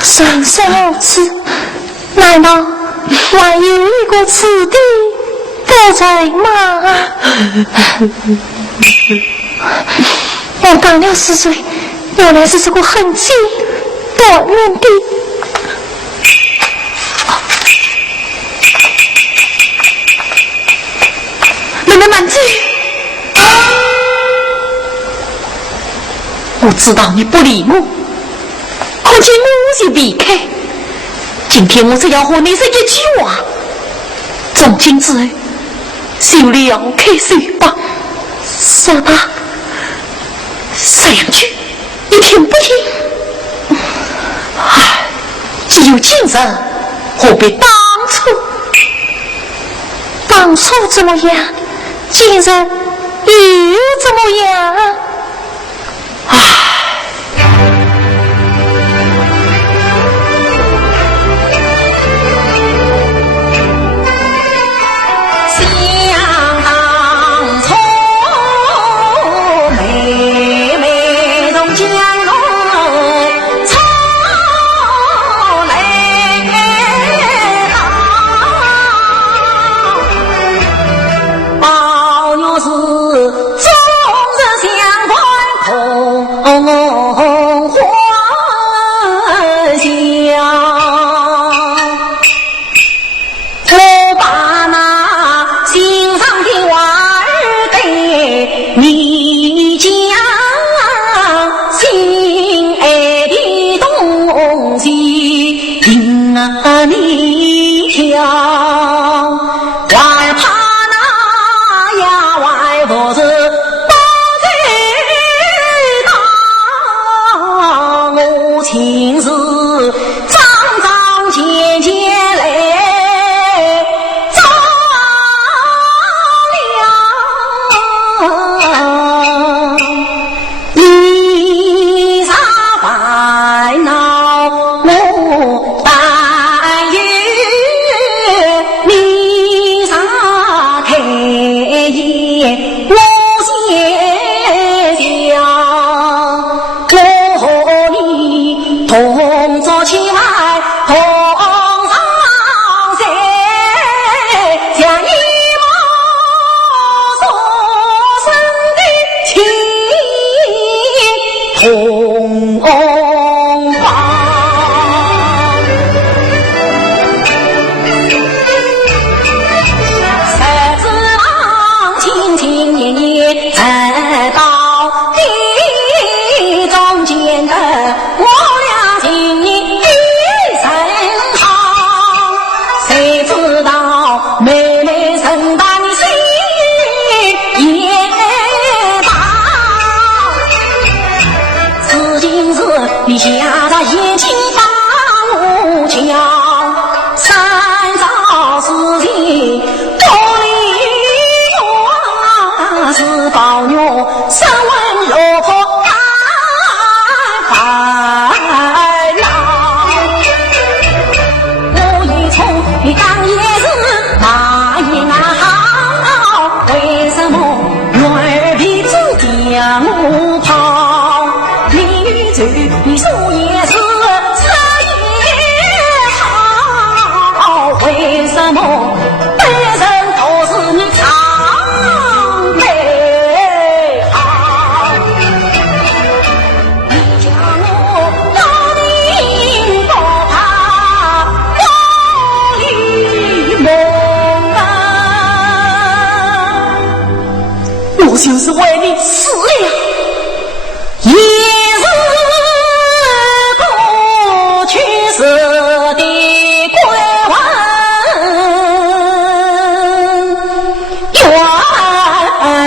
神圣无此，难道还有一个此地不在吗？我刚了10岁，原来是这个很近短远的。妹妹满子，我知道你不理我，可见我就避开。今天我只要和你说一句话，从今之后就了开手吧。说吧，这样去，你听不听？唉，只有今日，何必当初？当初怎么样？今日又怎么样？就是为你死了，也是过去时的归文，原来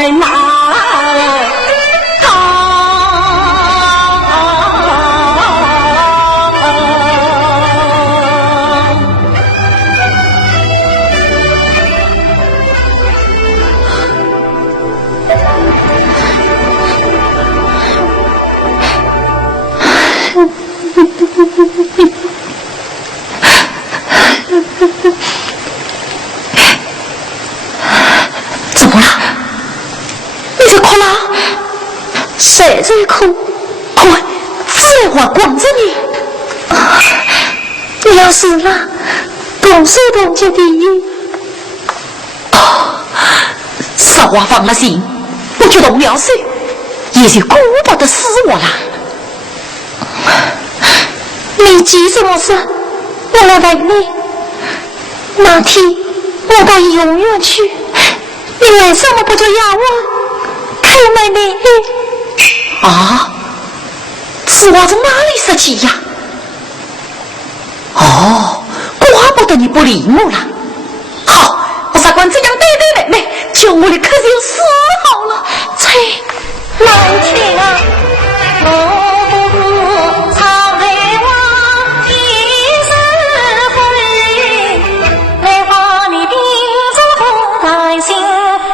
最苦，快，这话管着你。你要死了，同手同脚第一。少华放了心，我就动了手，也就顾不得死我了。你急什么事？我来陪你。那天我到永远去，你为什么不就要我看妹妹？啊，是我从哪里说起呀？哦，怪不得你不理我了。好，我只管这样对妹妹，就我的可就死好了。翠，难听啊！我常为我一生婚，来把你病着不担心，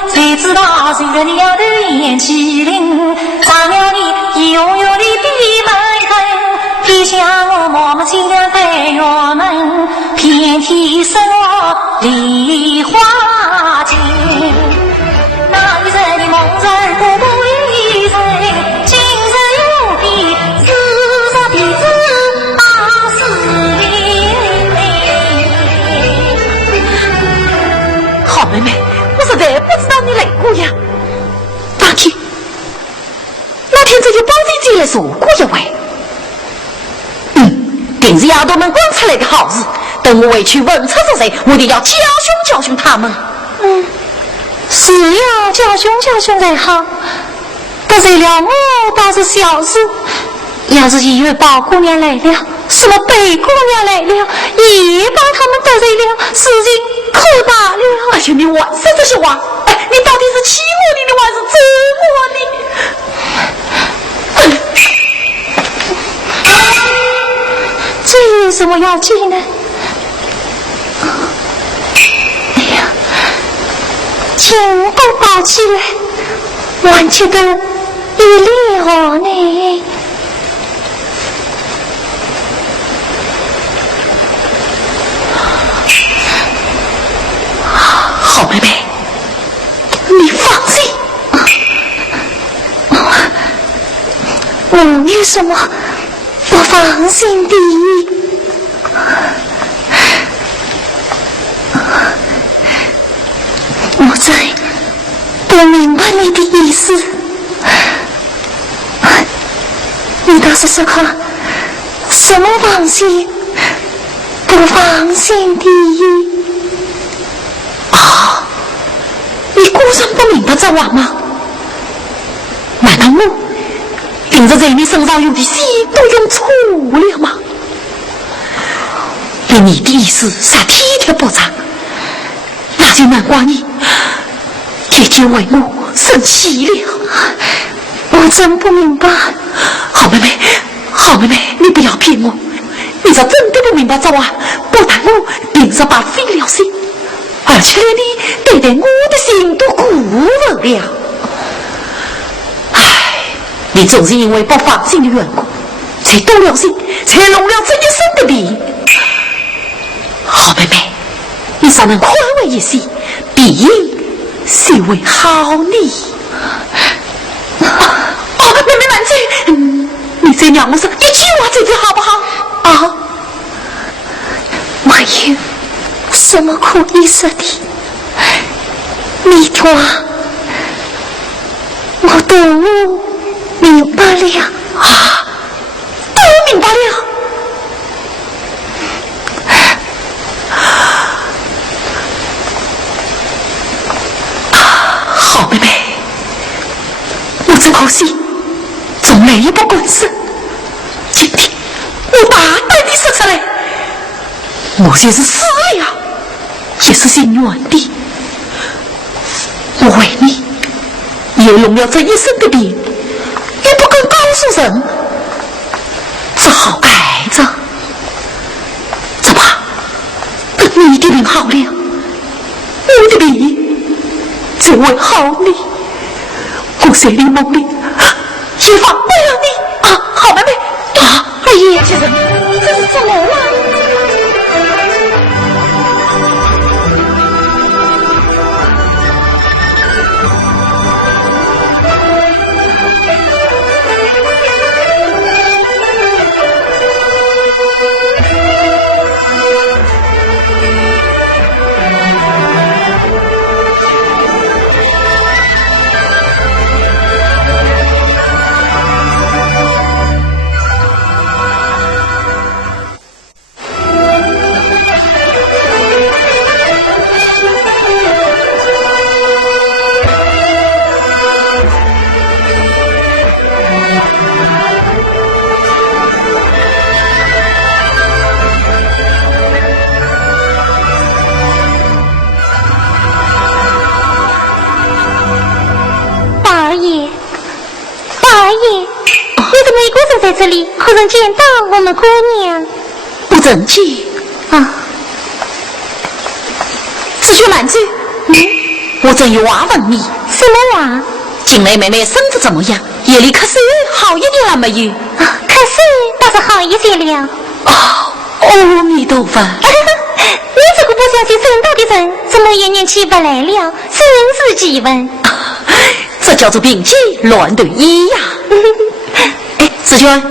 谁知道随着你要的眼起灵，长了你永远的闭门恨，偏向我默默凄凉对月门，偏替生我梨花情。那一生的梦人不顾一生，今生有别，自杀的子把死命。好妹妹，我实在不知道你来过呀。那天这就包在这来说过一回。定是丫头们管出来的好事，等我回去问出是谁，我得要教训教训他们。是要教训才好。得罪了我倒是小事，要是以为宝姑娘来了，什么北姑娘来了，也把他们得罪了，事情可大了。而且你晚上这些话，你到底是欺我你的还是责我你？这有什么要紧呢？哎呀，请都抱起来，完全的一脸好呢。好妹妹，你放心。我有什么不放心的？我真不明白你的意思。你倒是说看，什么放心不放心的？啊，你果然不明白这话吗？难道我凭着在你身上用的心都用错了吗？连你的意思啥体贴不长，那就难怪你姐姐为我生气了。我真不明白。好妹妹，好妹妹，你不要骗我，你若真的不明白这话，不但我定是把费了心，而且连你对待我的心都顾不了。你总是因为不放心的缘故，才动了心，才弄了这一身的病。好妹妹，你尚能宽慰一些，必应是为好你。妹妹难罪，你再让我说一句话这句好不好？啊，没有什么可以说的，你的话我都明白了啊，都明白了。好妹妹，我真可惜，从来也不管事。今天我大胆地说出来，我就是死了，也是心软的。我为你也弄了这一身的病，也不敢告诉人，只好挨着。怎么？等你的病好了，我的病就会好了。我在你梦里也放不了你啊，好妹妹啊！哎呀，先生，这是怎么了？个人在这里，可曾见到我们姑娘？不曾见啊。子轩兰子，我正有话问你。什么话？景梅妹妹身子怎么样？夜里可是好一点了没有？啊，可是倒是好一些了。阿弥陀佛。你这个不相信神道的人，怎么也念起不来了？真是奇闻。这叫做病急乱投医呀！哎，子轩，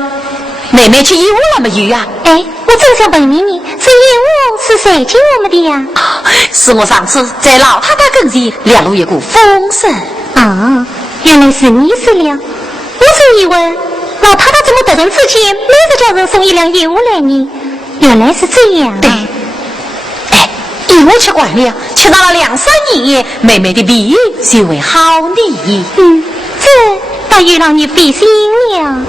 妹妹去医务了没有呀？哎，我正想问你，这医务是谁请我们的呀？是我上次在老太太跟前了了一股风声。啊，原来是你是了。我是以为老太太怎么突然之间没事叫人送一辆业务来呢？原来是这样啊。对。哎，业务吃惯了，吃到了2、3年，妹妹的病就会好呢。这倒又让你费心了。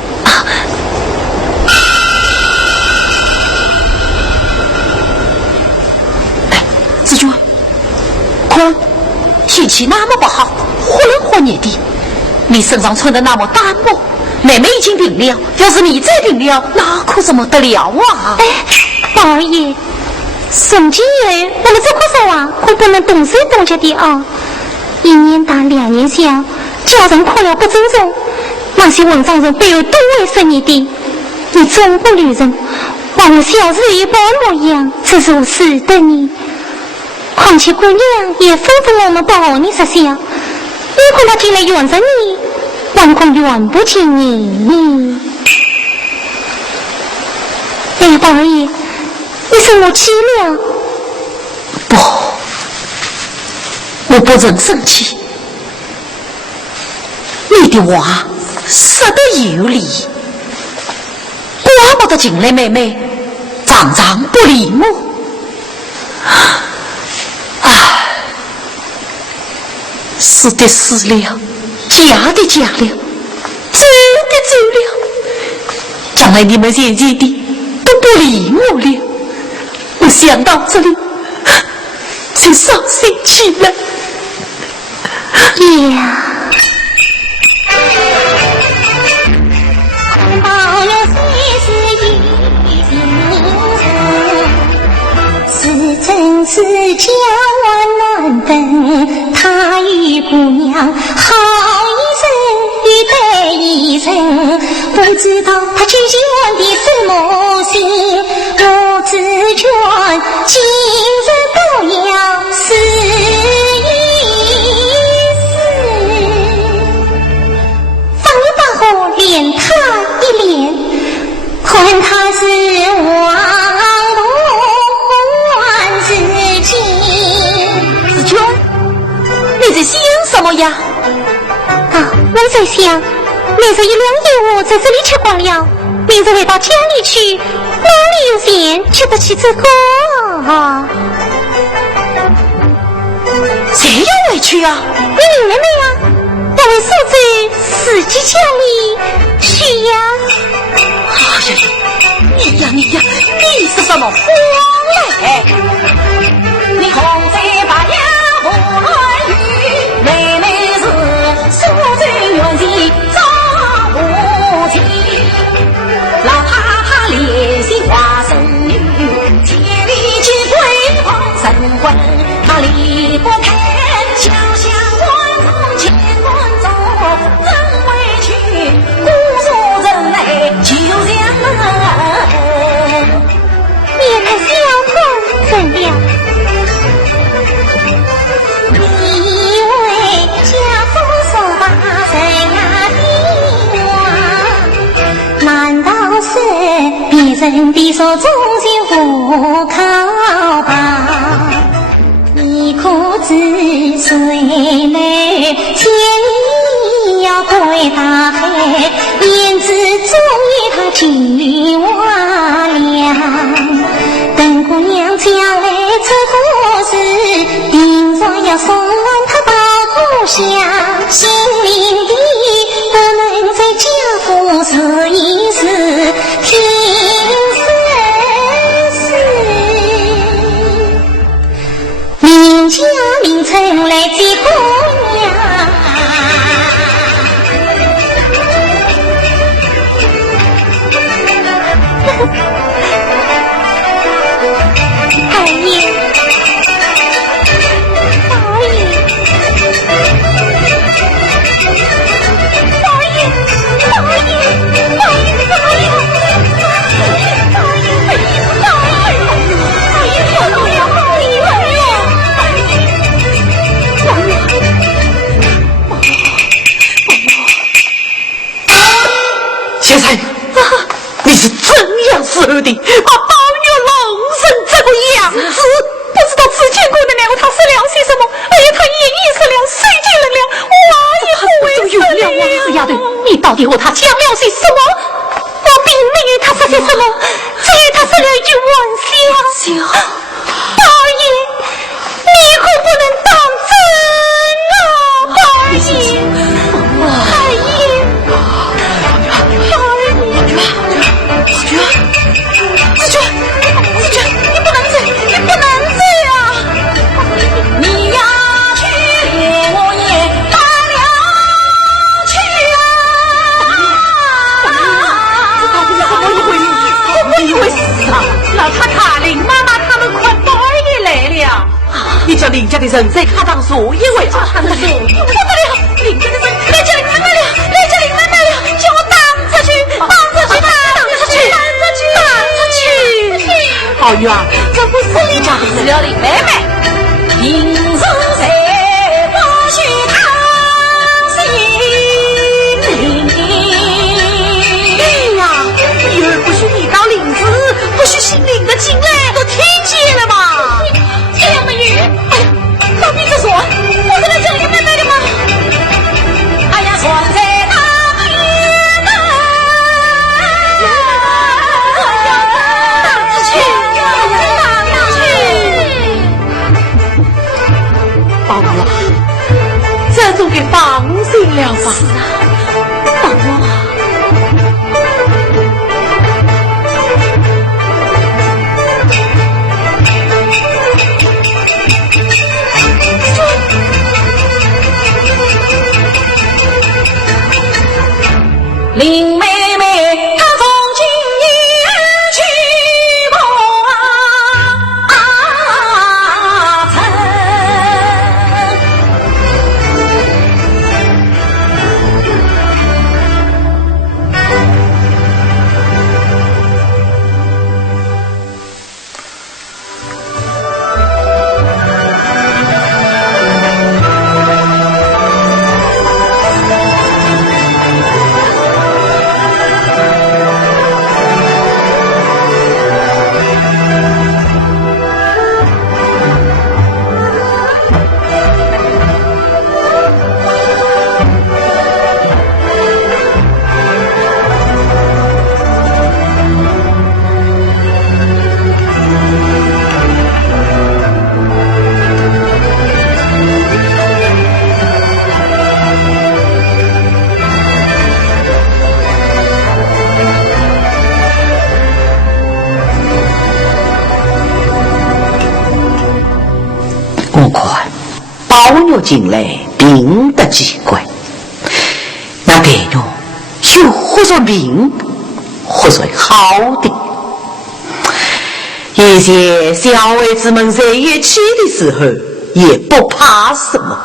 子君，看天气那么不好，忽冷忽热的，你身上穿的那么单薄，妹妹已经病了，要是你再病了，那可怎么得了啊？哎，宝二爷，从今以后我们这棵树啊，可不能动手动脚的啊！1年大2年小，家人可要不尊重，那些文章人背后都会说你的。你中国女人，忘了小时一般模样，这是我死的你。况且姑娘也吩咐我们不和你说笑，如果她进来怨着你，万恐怨不起你。哎，宝二爷，你生我气了？不，我不曾生气。你的话说得有理，怪不得进来妹妹常常不理我。死的死了，嫁的嫁了，走的走了，将来你们渐渐的都不理我了。我想到这里就伤心起来。呀，保佑岁岁一是真是家万难分，他与姑娘好一生与对一生，不知道他究竟的什么心，我只劝今日都要死一死，放一把火连他一连，看他是亡乱之情。子娟，你在想什么呀？啊，我在想，明日一辆业务在这里吃光了，明日回到家里去，哪里有钱吃得起这个啊？谁要回去啊？你妹妹呀，要为守在自己家里去呀。哎呀，你是什么话嘞？你空在把呀不乱语，妹妹是苏州远近照不起，老太太联系花生女，千里去归房神魂，她离不开小巷万重千关中，真委屈孤宿人来就像原来是要痛怎了？以为家父所把谁呀的话，难道是别人的所忠心不可怕？你可知谁来千里要归大海，胭脂终于他去瓦凉。等姑娘将来出国时，定然要送完她到故乡，心灵的不能在家父死一死，平生死。名家名称来接姑娘，你是怎样死的？把宝玉弄成这个样子，不知道之前姑娘娘他是了些什么？哎呀，他也死了，谁见了了？我也不会死了。王四丫头，你到底和他讲了些什么？我并没有他说些什么，只有他说了一句玩笑。宝爷，你可不能当真啊！宝爷，宝爷。你叫林家的人在卡当树，因为他看得树，不得了！林家的人来叫林妹妹了，来叫林妹妹了，叫我挡着去，挡着去，挡着去，挡着去，挡着去！宝玉啊，这不是你家的事了，林妹妹，平生谁不许他心灵？对呀，女儿不许你搞林子，不许姓林的进来，都听见了吗？杨美玉，到底是说我跟他讲你妹妹的吗？哎呀，双在大门呐，挡着去，挡着去！宝玉啊，这总给放心了吧？是啊，宝玉啊。林妹妹，她从今夜去过城。我看宝玉进来病得奇怪，那别人又或说病，或说好的。一些小孩子们在一起的时候也不怕什么，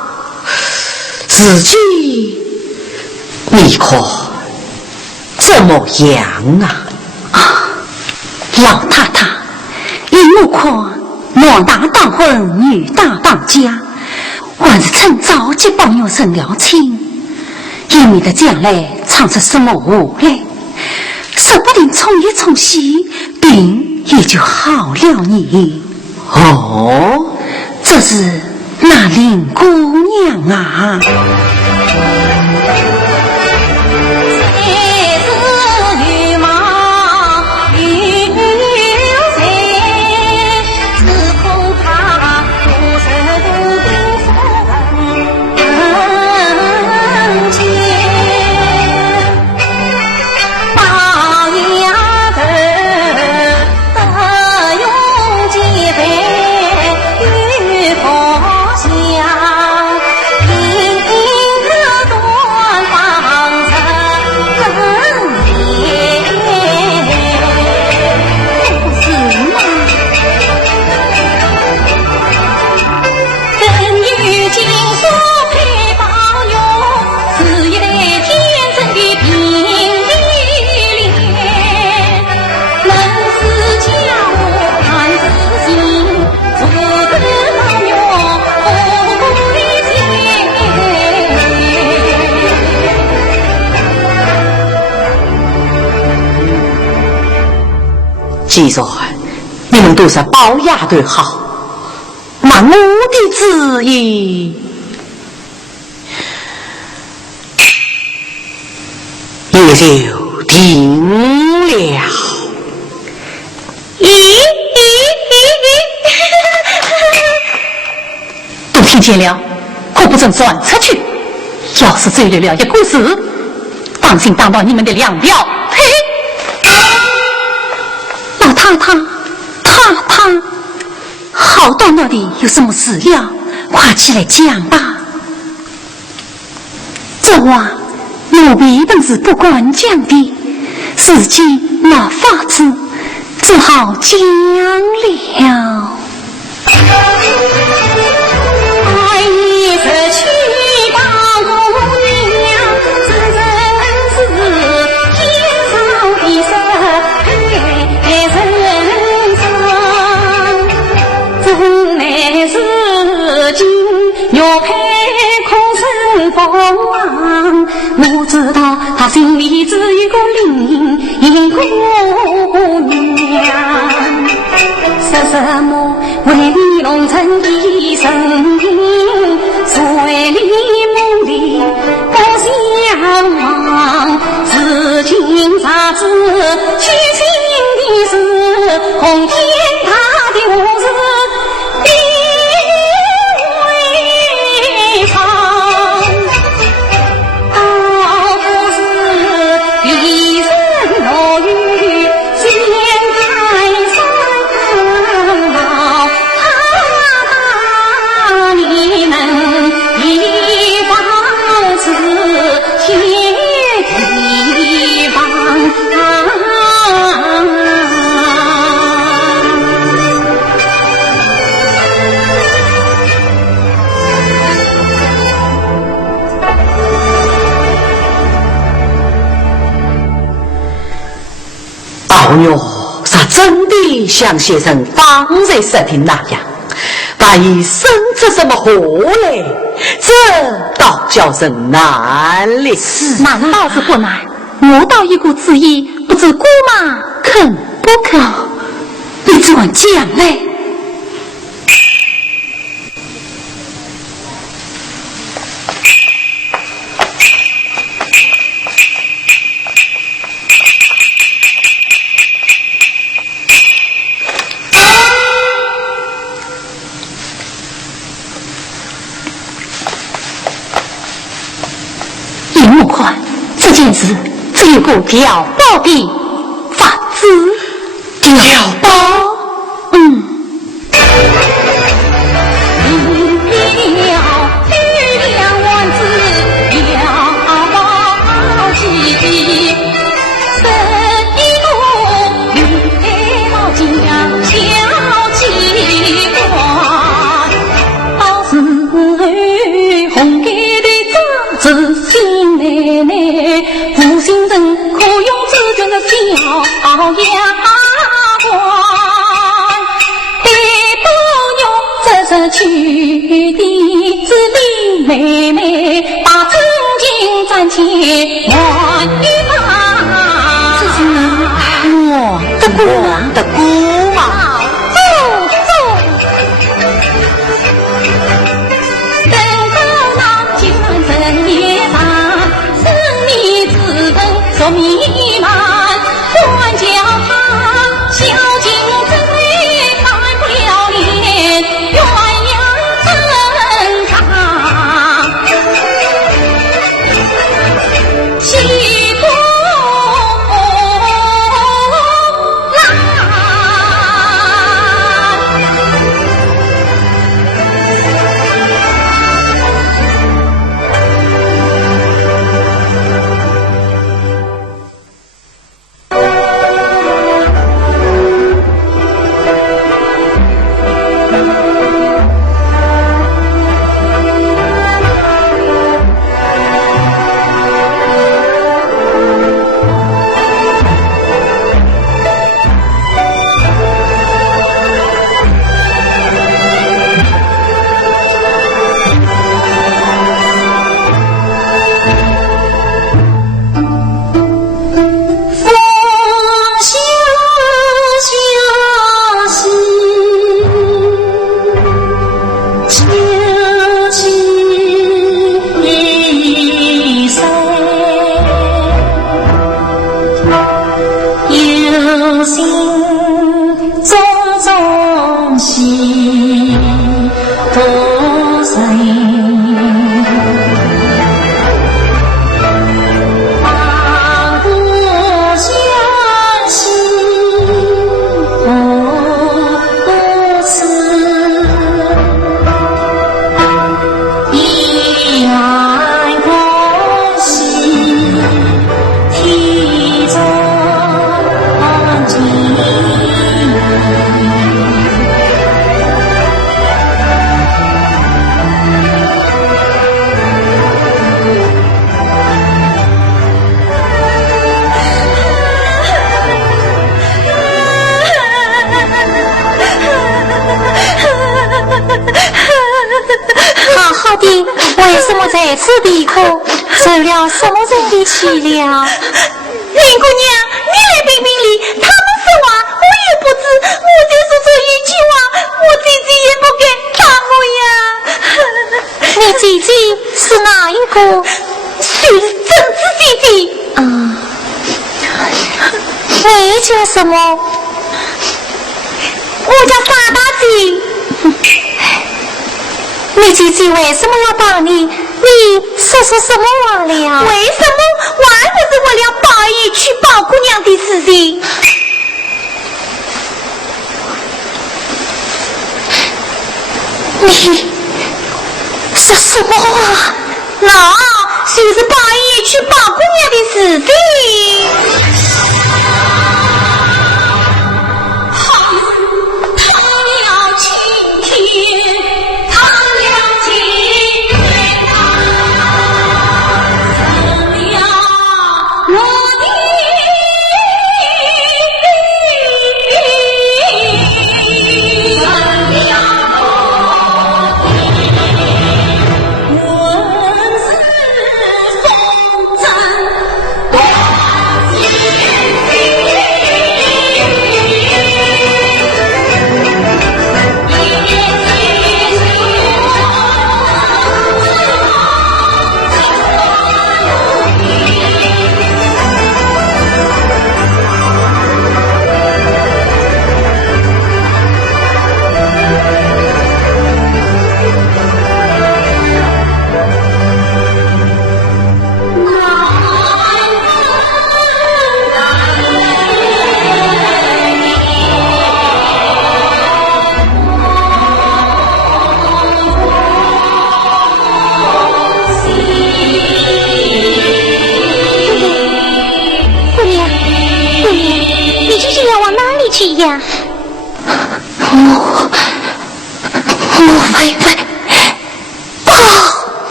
自己你看怎么样啊？啊，老太太，依我看，男大当婚，女大当嫁，还是趁早结帮友生了亲，以免得将来唱出什么祸来，说不定冲一冲喜，病也就好了呢。哦，这是那林姑娘啊。雨佛香，既然你们都是包丫头好，那我的旨意也就定了。都听见了，可不准转出去。要是追了一股事，当心挡到你们的两条。嘿，老太太，好端端的有什么事了？快起来讲吧。这话奴婢本是不敢讲的，自己没法子，只好讲了。要配空身凤凰，我知道他心里只有个林姑娘。说什么为你龙城的神灵，水里梦里不相忘，至今啥子虚情的事，红天大的无事。哟，他真的像先生方才说的那样，把一生出什么祸来，这倒叫人难的事。难倒是不难，我倒一股主意，不知姑妈肯不肯？你怎么讲嘞？这件事只有个调包的法子。调包，负心人可用自尊的小丫鬟，得不用这是去的子弟妹妹，把真情暂且还一旁。这是我的姑妈。说弥漫，管教他孝敬罪，看不了脸，鸳鸯争长，岂不我在此地哭，受了什么人的气了？林姑娘，你来评评理，他们说话我也不知，我就说这一句话，我自己也不敢打我呀。你姐姐是哪一个？是真子姐姐。你叫什么？我叫傻大姐。你姐姐为什么要打你？你说什么话了？为什么？还不是为了报义去报姑娘的事情。你说什么话？那就是报义去报姑娘的事情。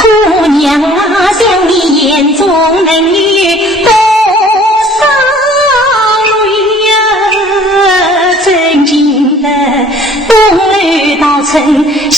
姑娘啊，想你眼中能有多少泪呀？曾经的东楼到城。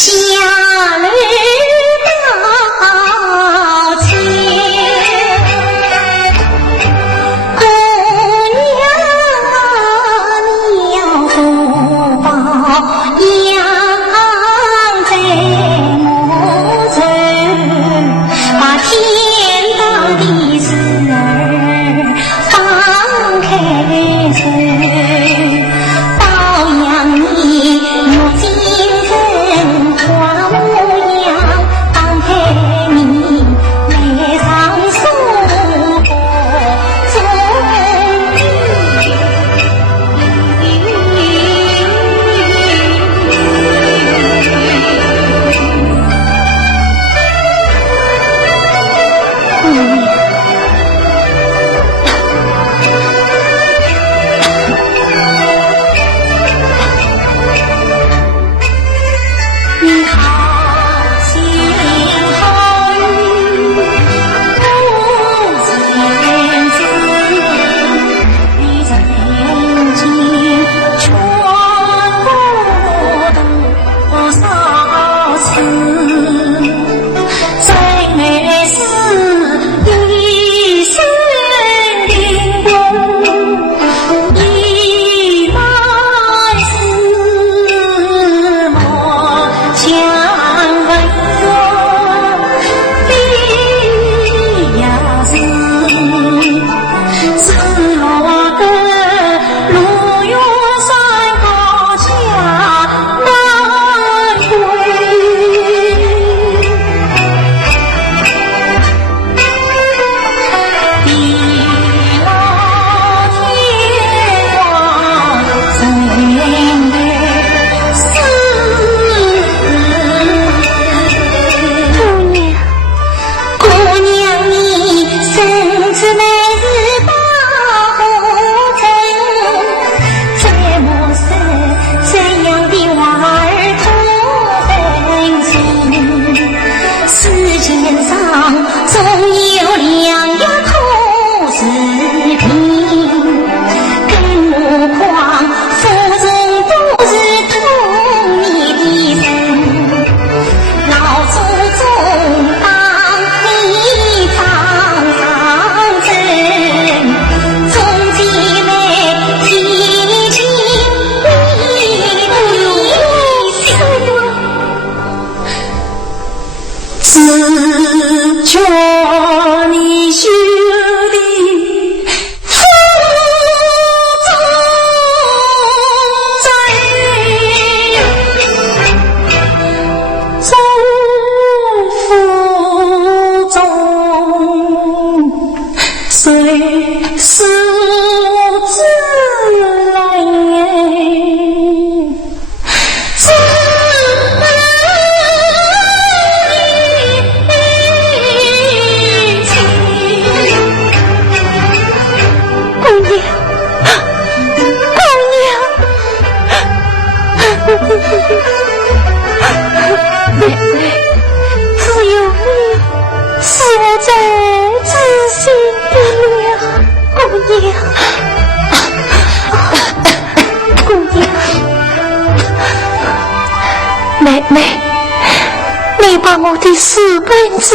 把我的4本子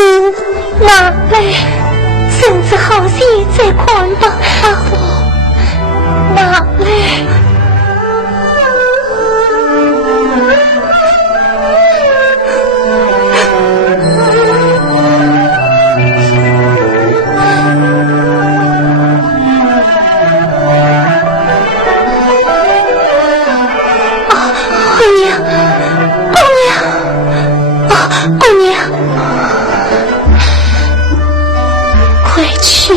拿来，甚至好些再宽吧，拿来。姑娘，快去！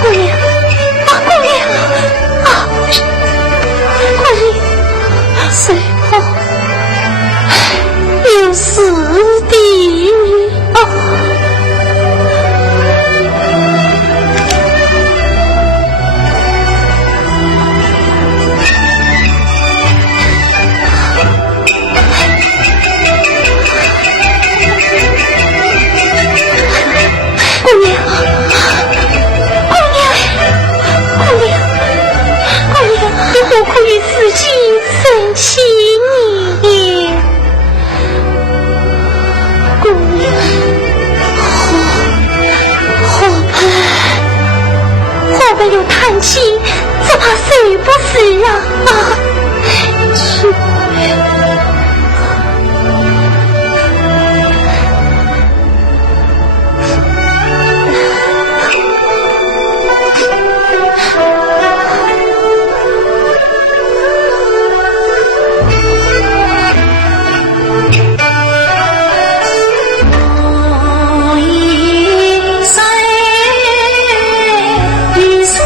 姑娘，姑娘，快随我有事的。我们有叹气，只怕谁不是啊？是。一世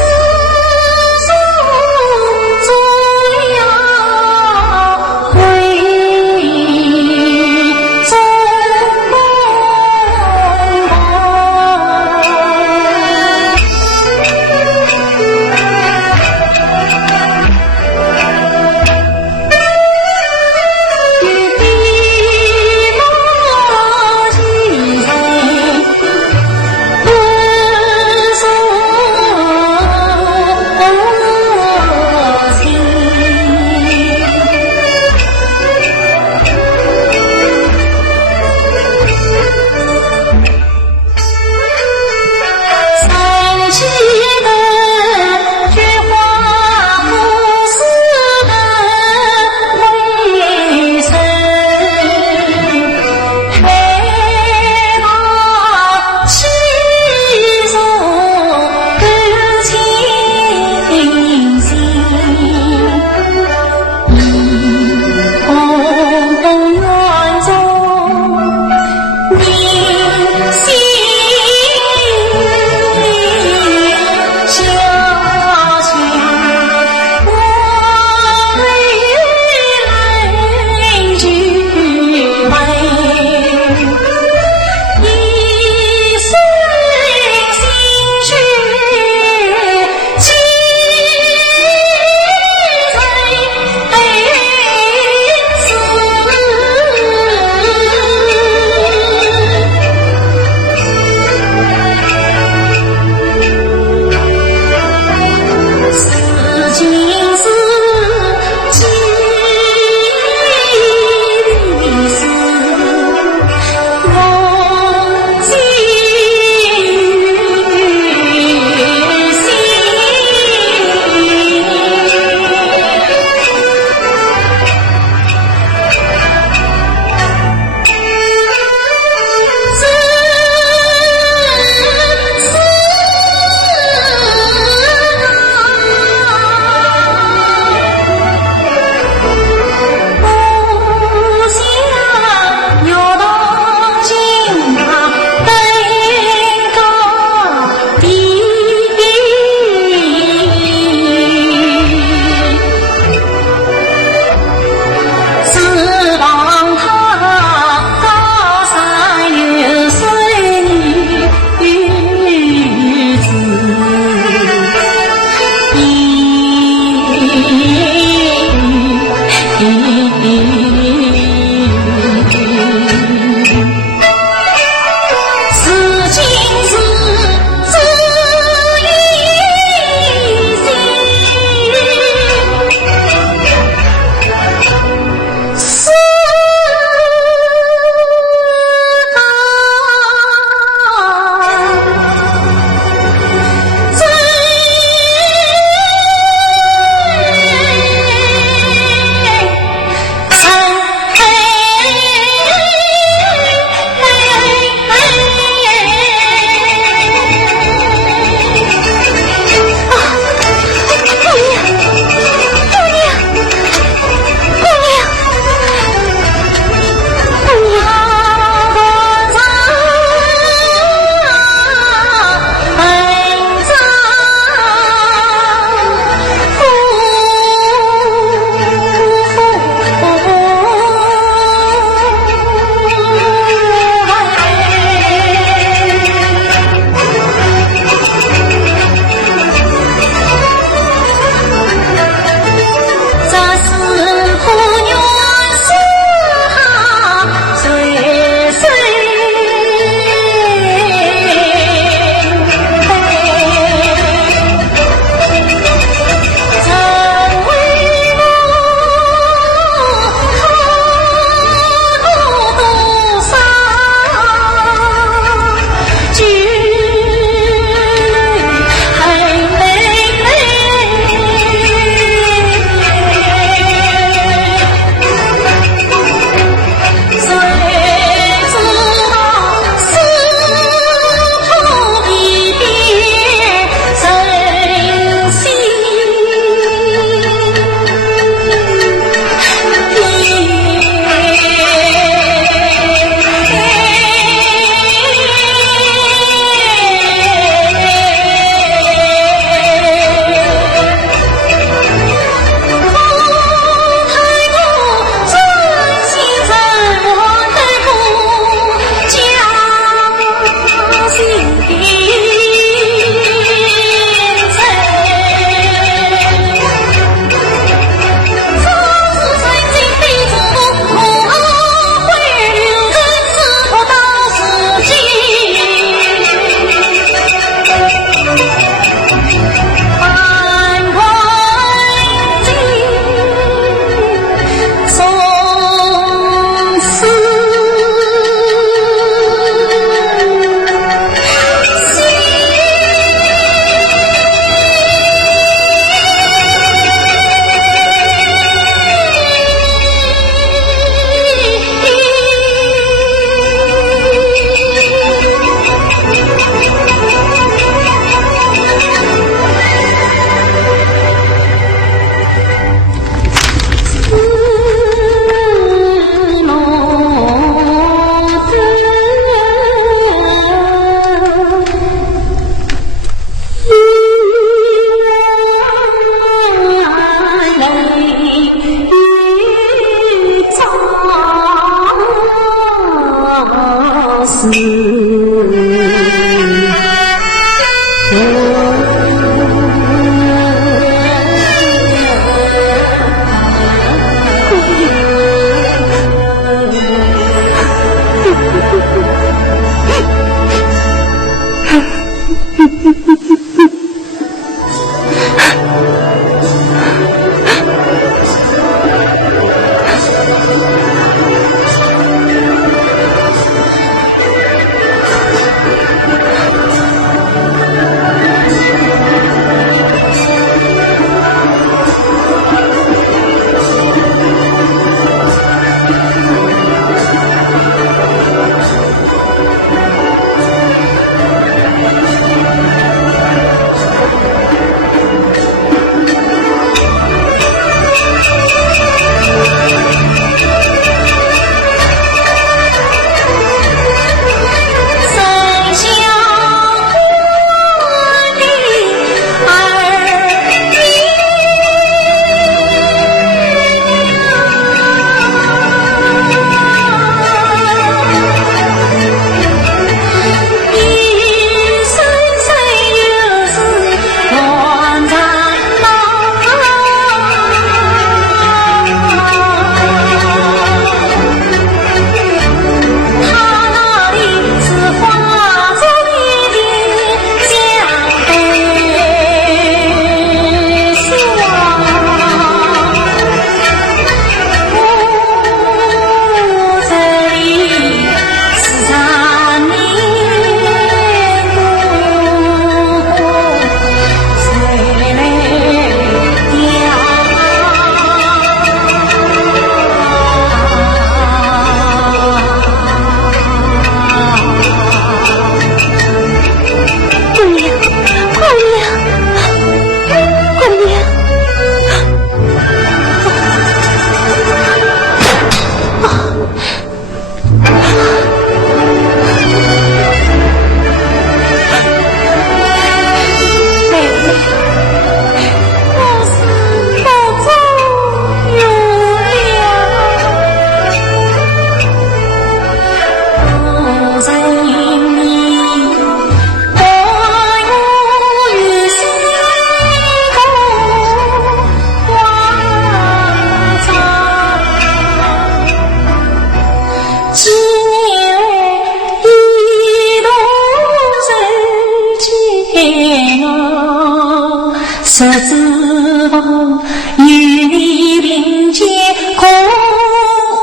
十指缝与你并肩共花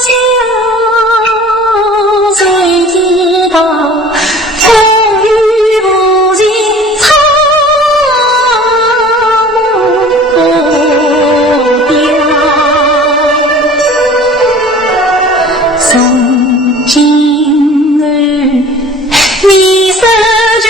香，谁知道风雨无情苍无调，从今日你手中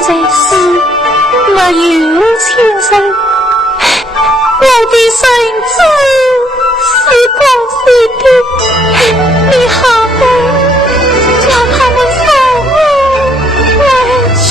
在世没有前生，我的身子是光是的，你好不叫他们送我回去。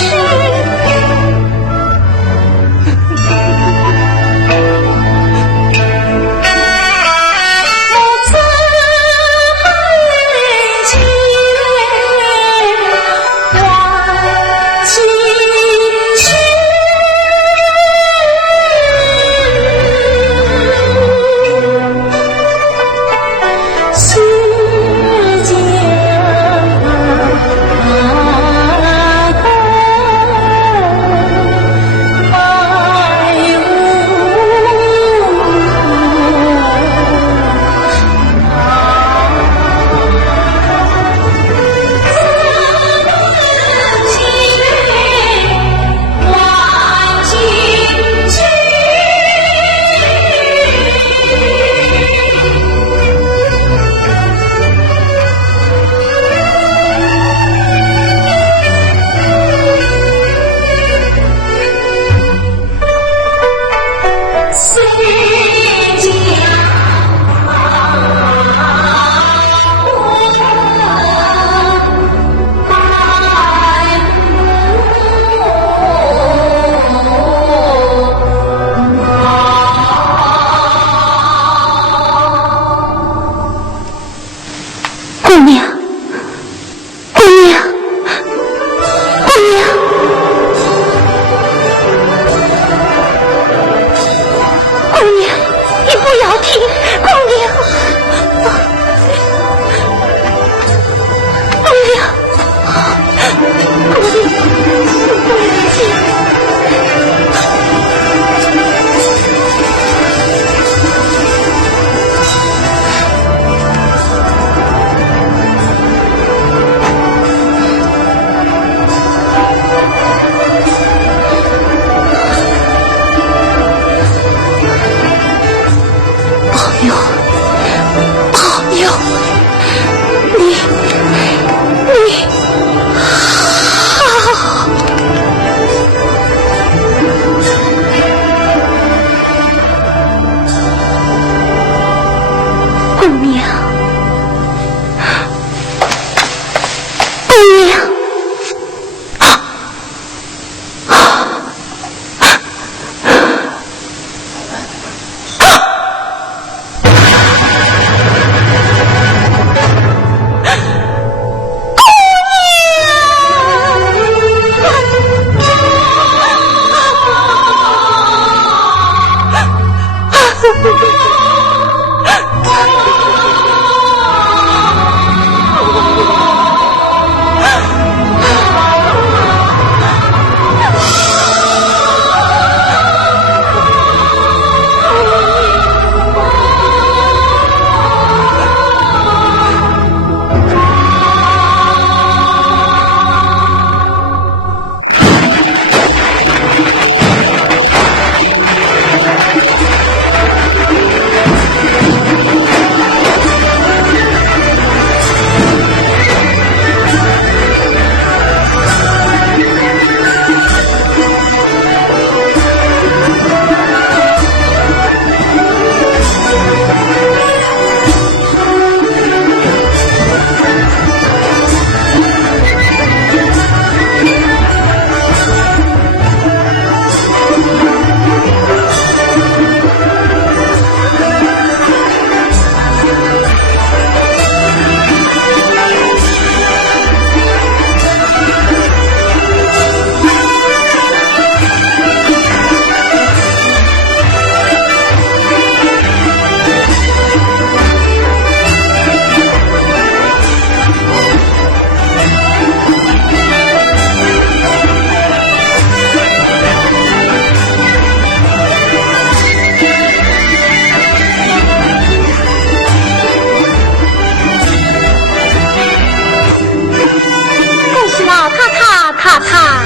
娘，你好。姑娘，姑娘。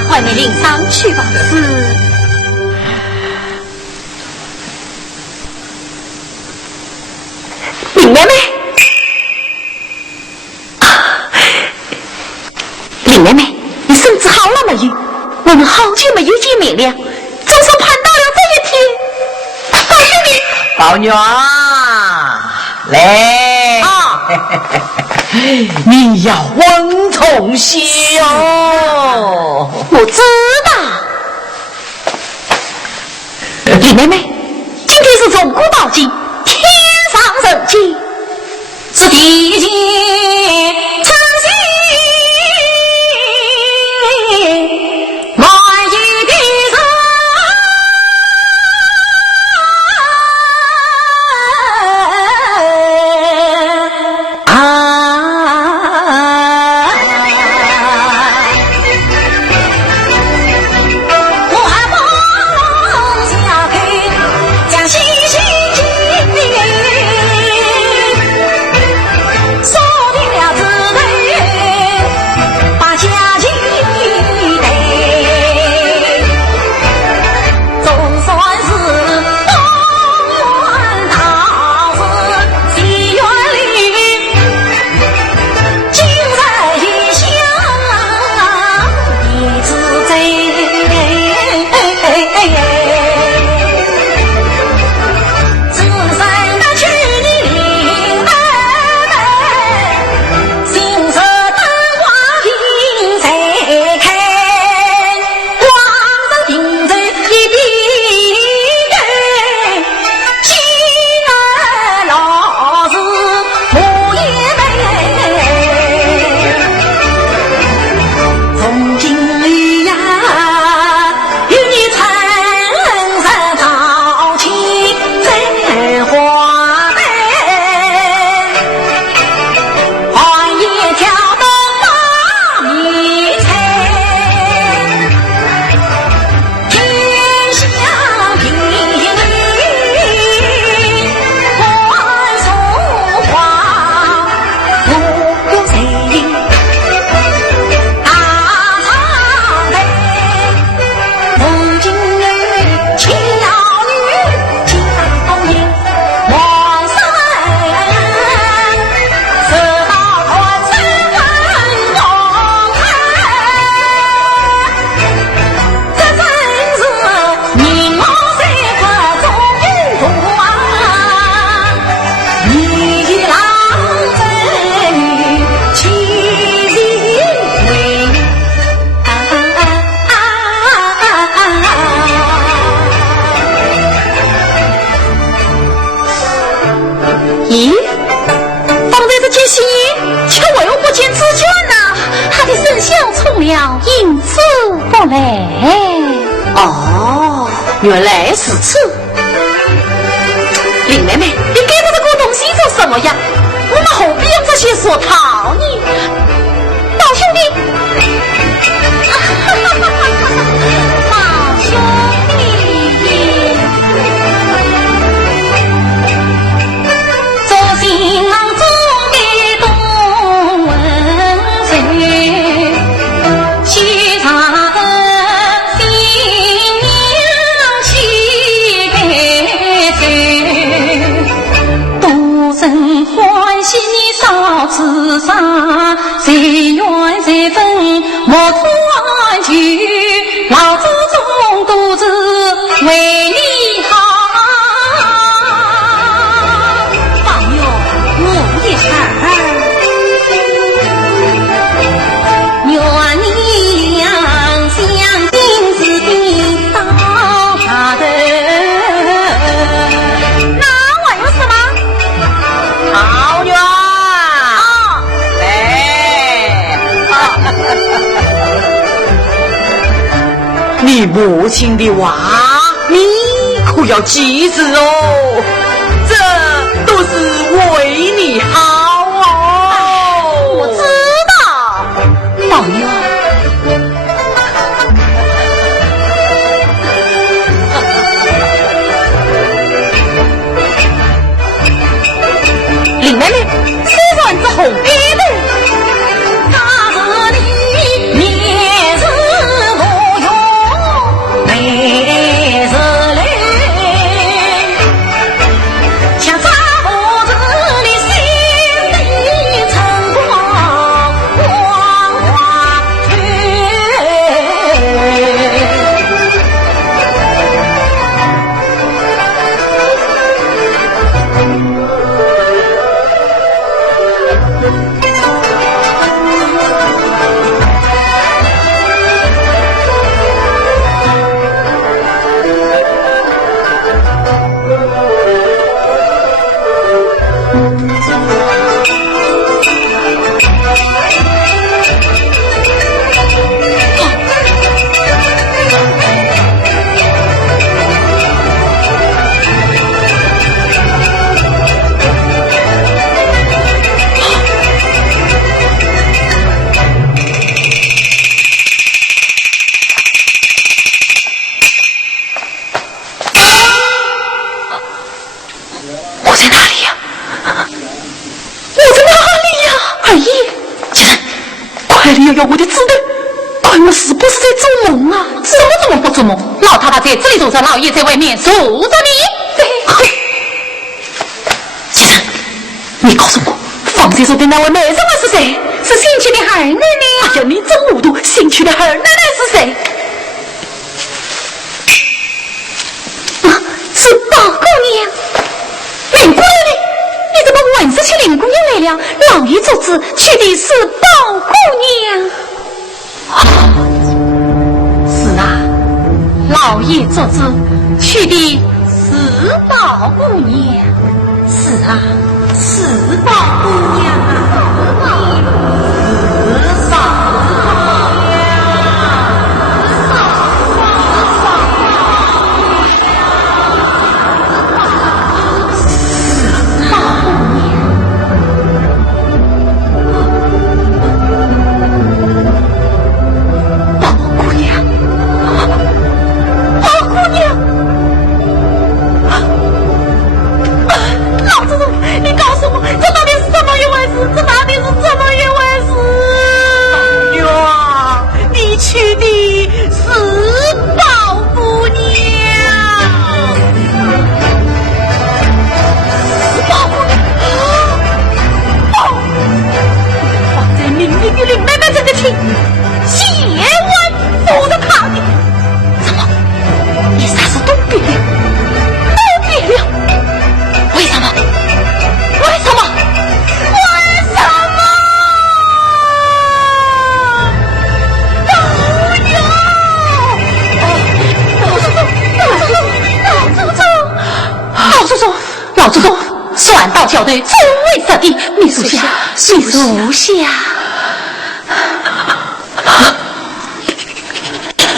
快你领上去吧。是。林妹妹，林妹妹，你身子好了没有？我们好久没有见面了，总算盼到了这一天。告诉你，宝女儿，来啊！你要稳重些哦。我知道。李妹妹，今天是中国宝鸡天上人间，是地界春熙来一的人我梦下去将西西咦，方才这件新衣，却为何不见自卷呢？他的圣相冲了，因此不来。哦，原来是此。林妹妹，你给我这个东西做什么呀？我们何必用这些说讨你？老兄弟，老兄弟，做新郎中的东文水，西茶的新娘起杯醉，多人欢喜你少吃啥，谁愿谁分莫团聚，老祖宗独自为你好。朋友，我也是。愿你两相金子的到他的，那我有什么？好远啊！你母亲的话，你可要记住哦，这都是为你好哦。我知道，朋友。林妹妹，吃完这红衣的。他是你面是无用，眉是泪，像扎脖子的心里晨光光华我在哪里呀？我在哪里呀？二姨，既然快点要我的子弹，快我是不是在做梦啊？什么做梦不做梦？老太太在这里坐着，老爷在外面守着你。嘿，既然你告诉我，方才说的那位美人是谁？是姓曲的二奶奶。哎呀，你真糊涂！姓曲的二奶奶是谁？是宝姑娘。林姑娘呢？你怎么闻着去林姑娘来了？老爷做主去的是宝姑娘。是啊，老爷做主去的是宝姑娘。是啊，是宝姑娘啊，是宝反倒校对尊为啥的？秘书下，秘书下。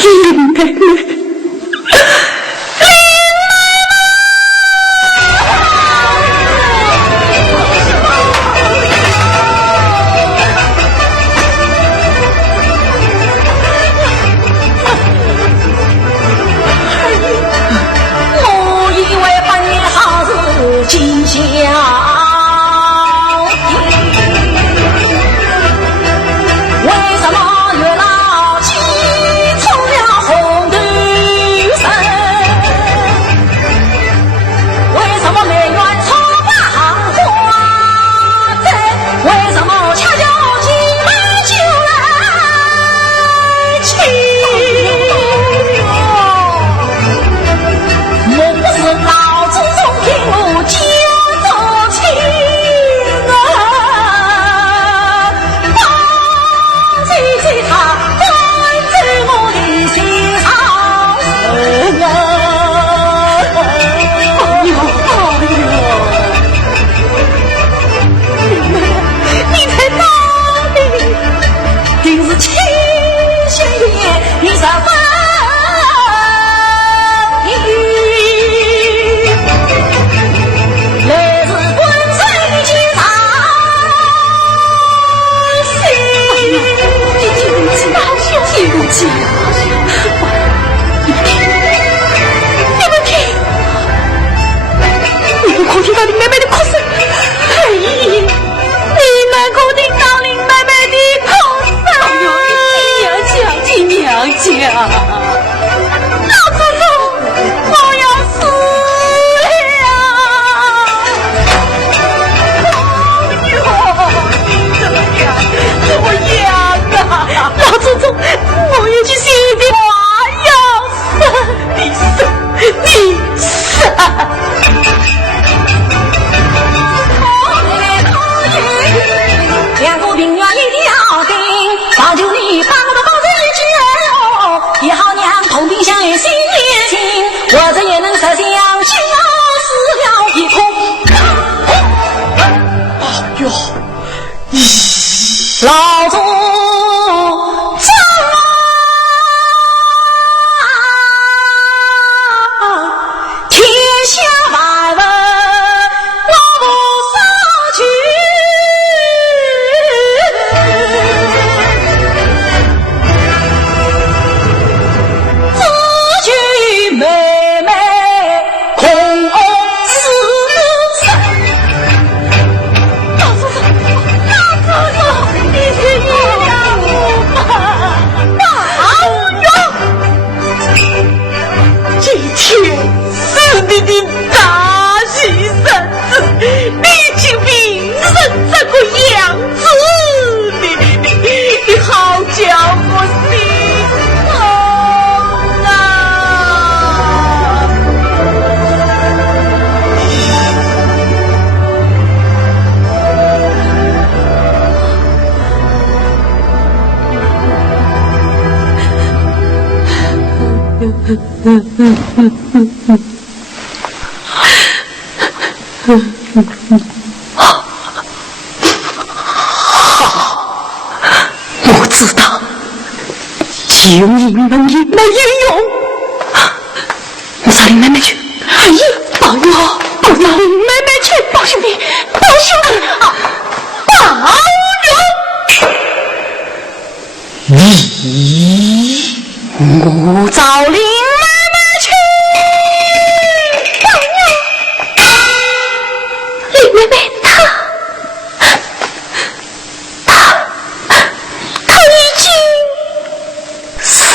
林妹妹。今宵为什么月老气出了红头绳？为什么梅园草花花针？为什么恰巧今晚就来亲？莫不是老祖宗听我讲老祖宗天下万物我不少去，只许妹妹空思身。老祖宗，老祖宗。是你的大喜生子，你请病人这个样子，你好叫我心痛啊！我知道，就你们没有用。我找林妹妹去。哎呀，保佑！我找林妹妹去，保兄弟，保兄弟啊！保佑！我找林妹妹去。保佑！林妹妹她已经死了。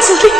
子了。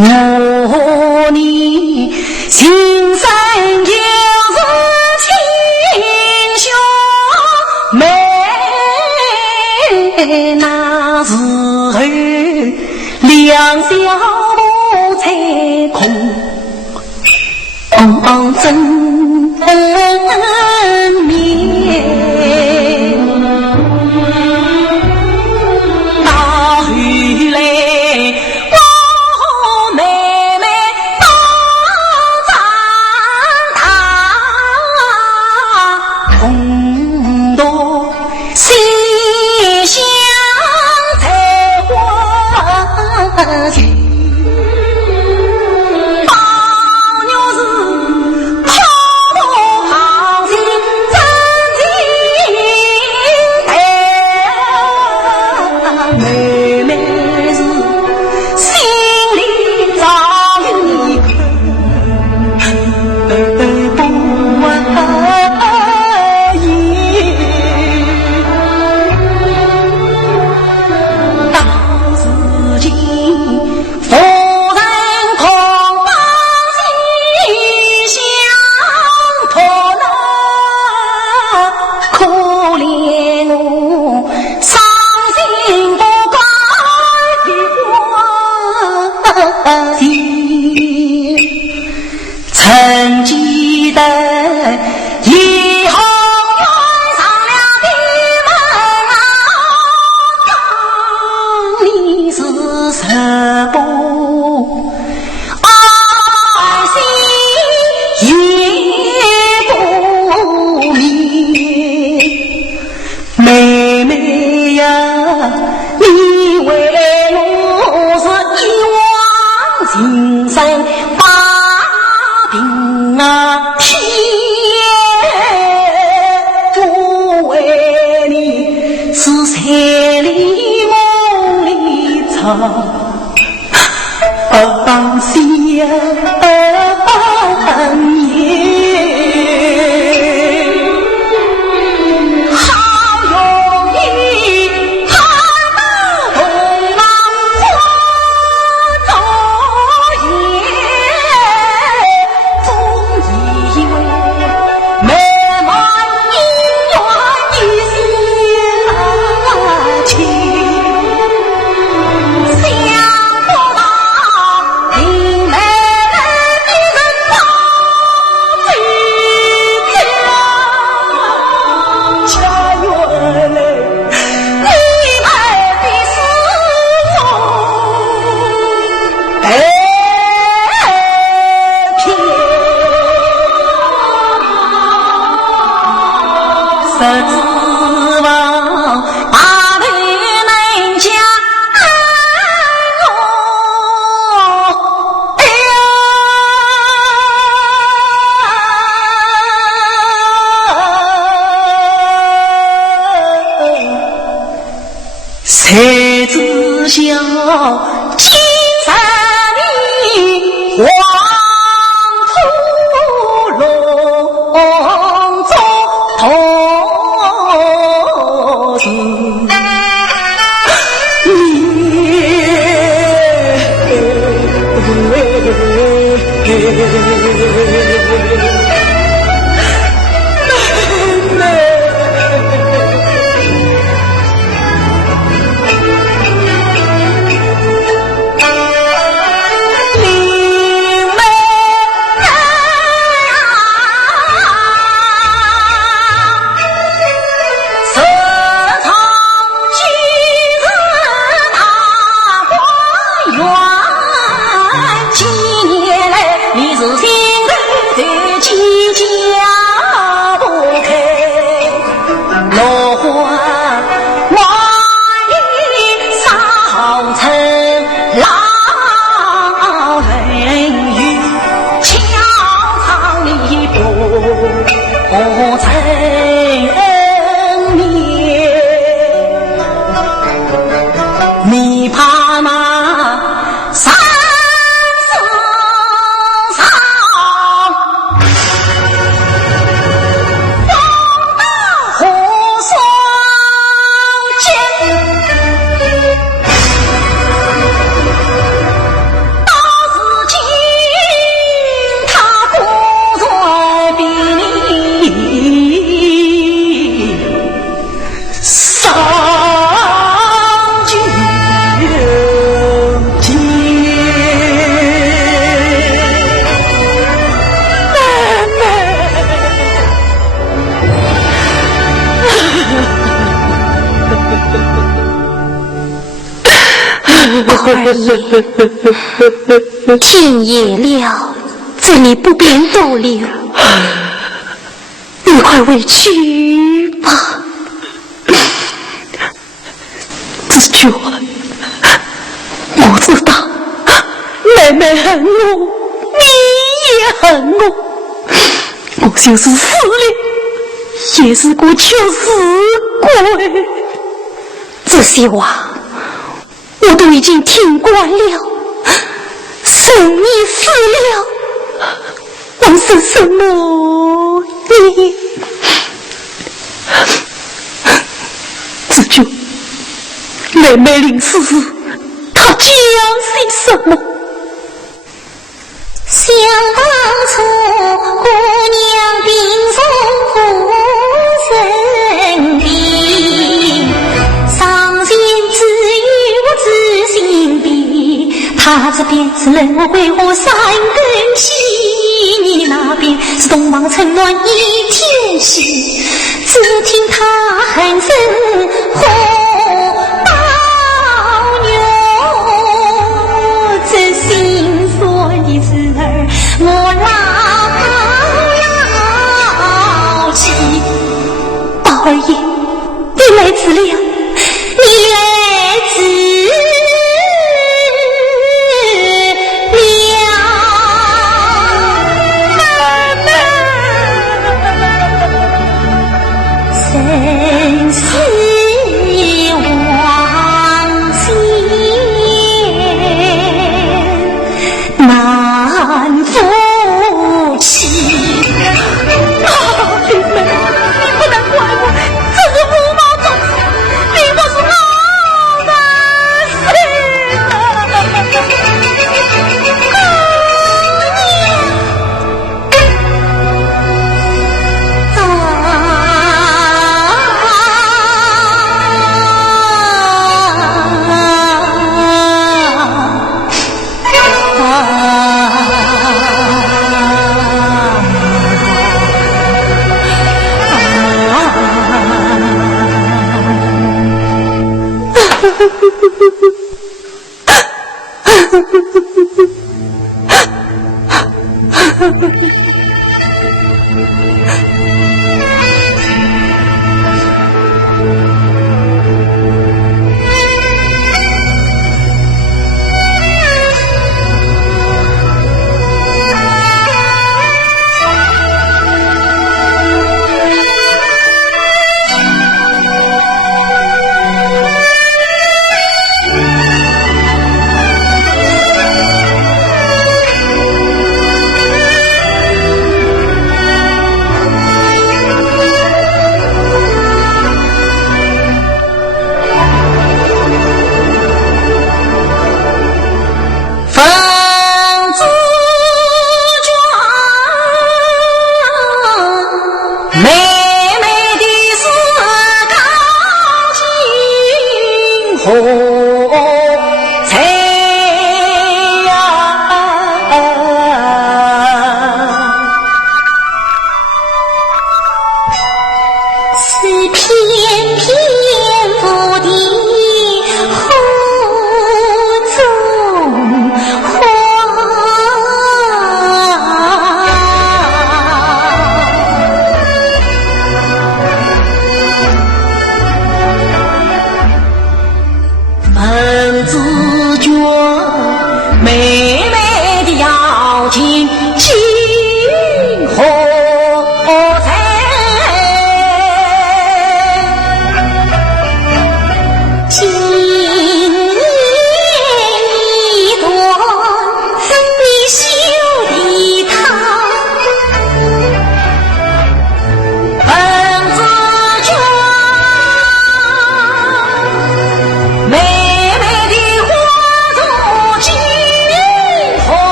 我你心生就是亲兄妹，那时候两小无猜空真面。放牛是跑跑生把平啊天，我为你是千里梦里草，放下半夜。才知晓今生你黄土笼中同是天夜了，这里不便逗留，你快回去吧。子秋，我知道妹妹恨我，你也恨我，我就是死了，也是个求死鬼。这些话我都已经听惯了，神已死了，我是什么你？子秋，妹妹临死时，她讲些什么？想当初姑娘病从父身边，伤心只有我自心边。他这边是冷我桂花三更起，你那边是东望春暖一天西。只听他喊声呼包牛，这心酸的事儿我牢记。宝儿爷，你来迟了，你来迟了。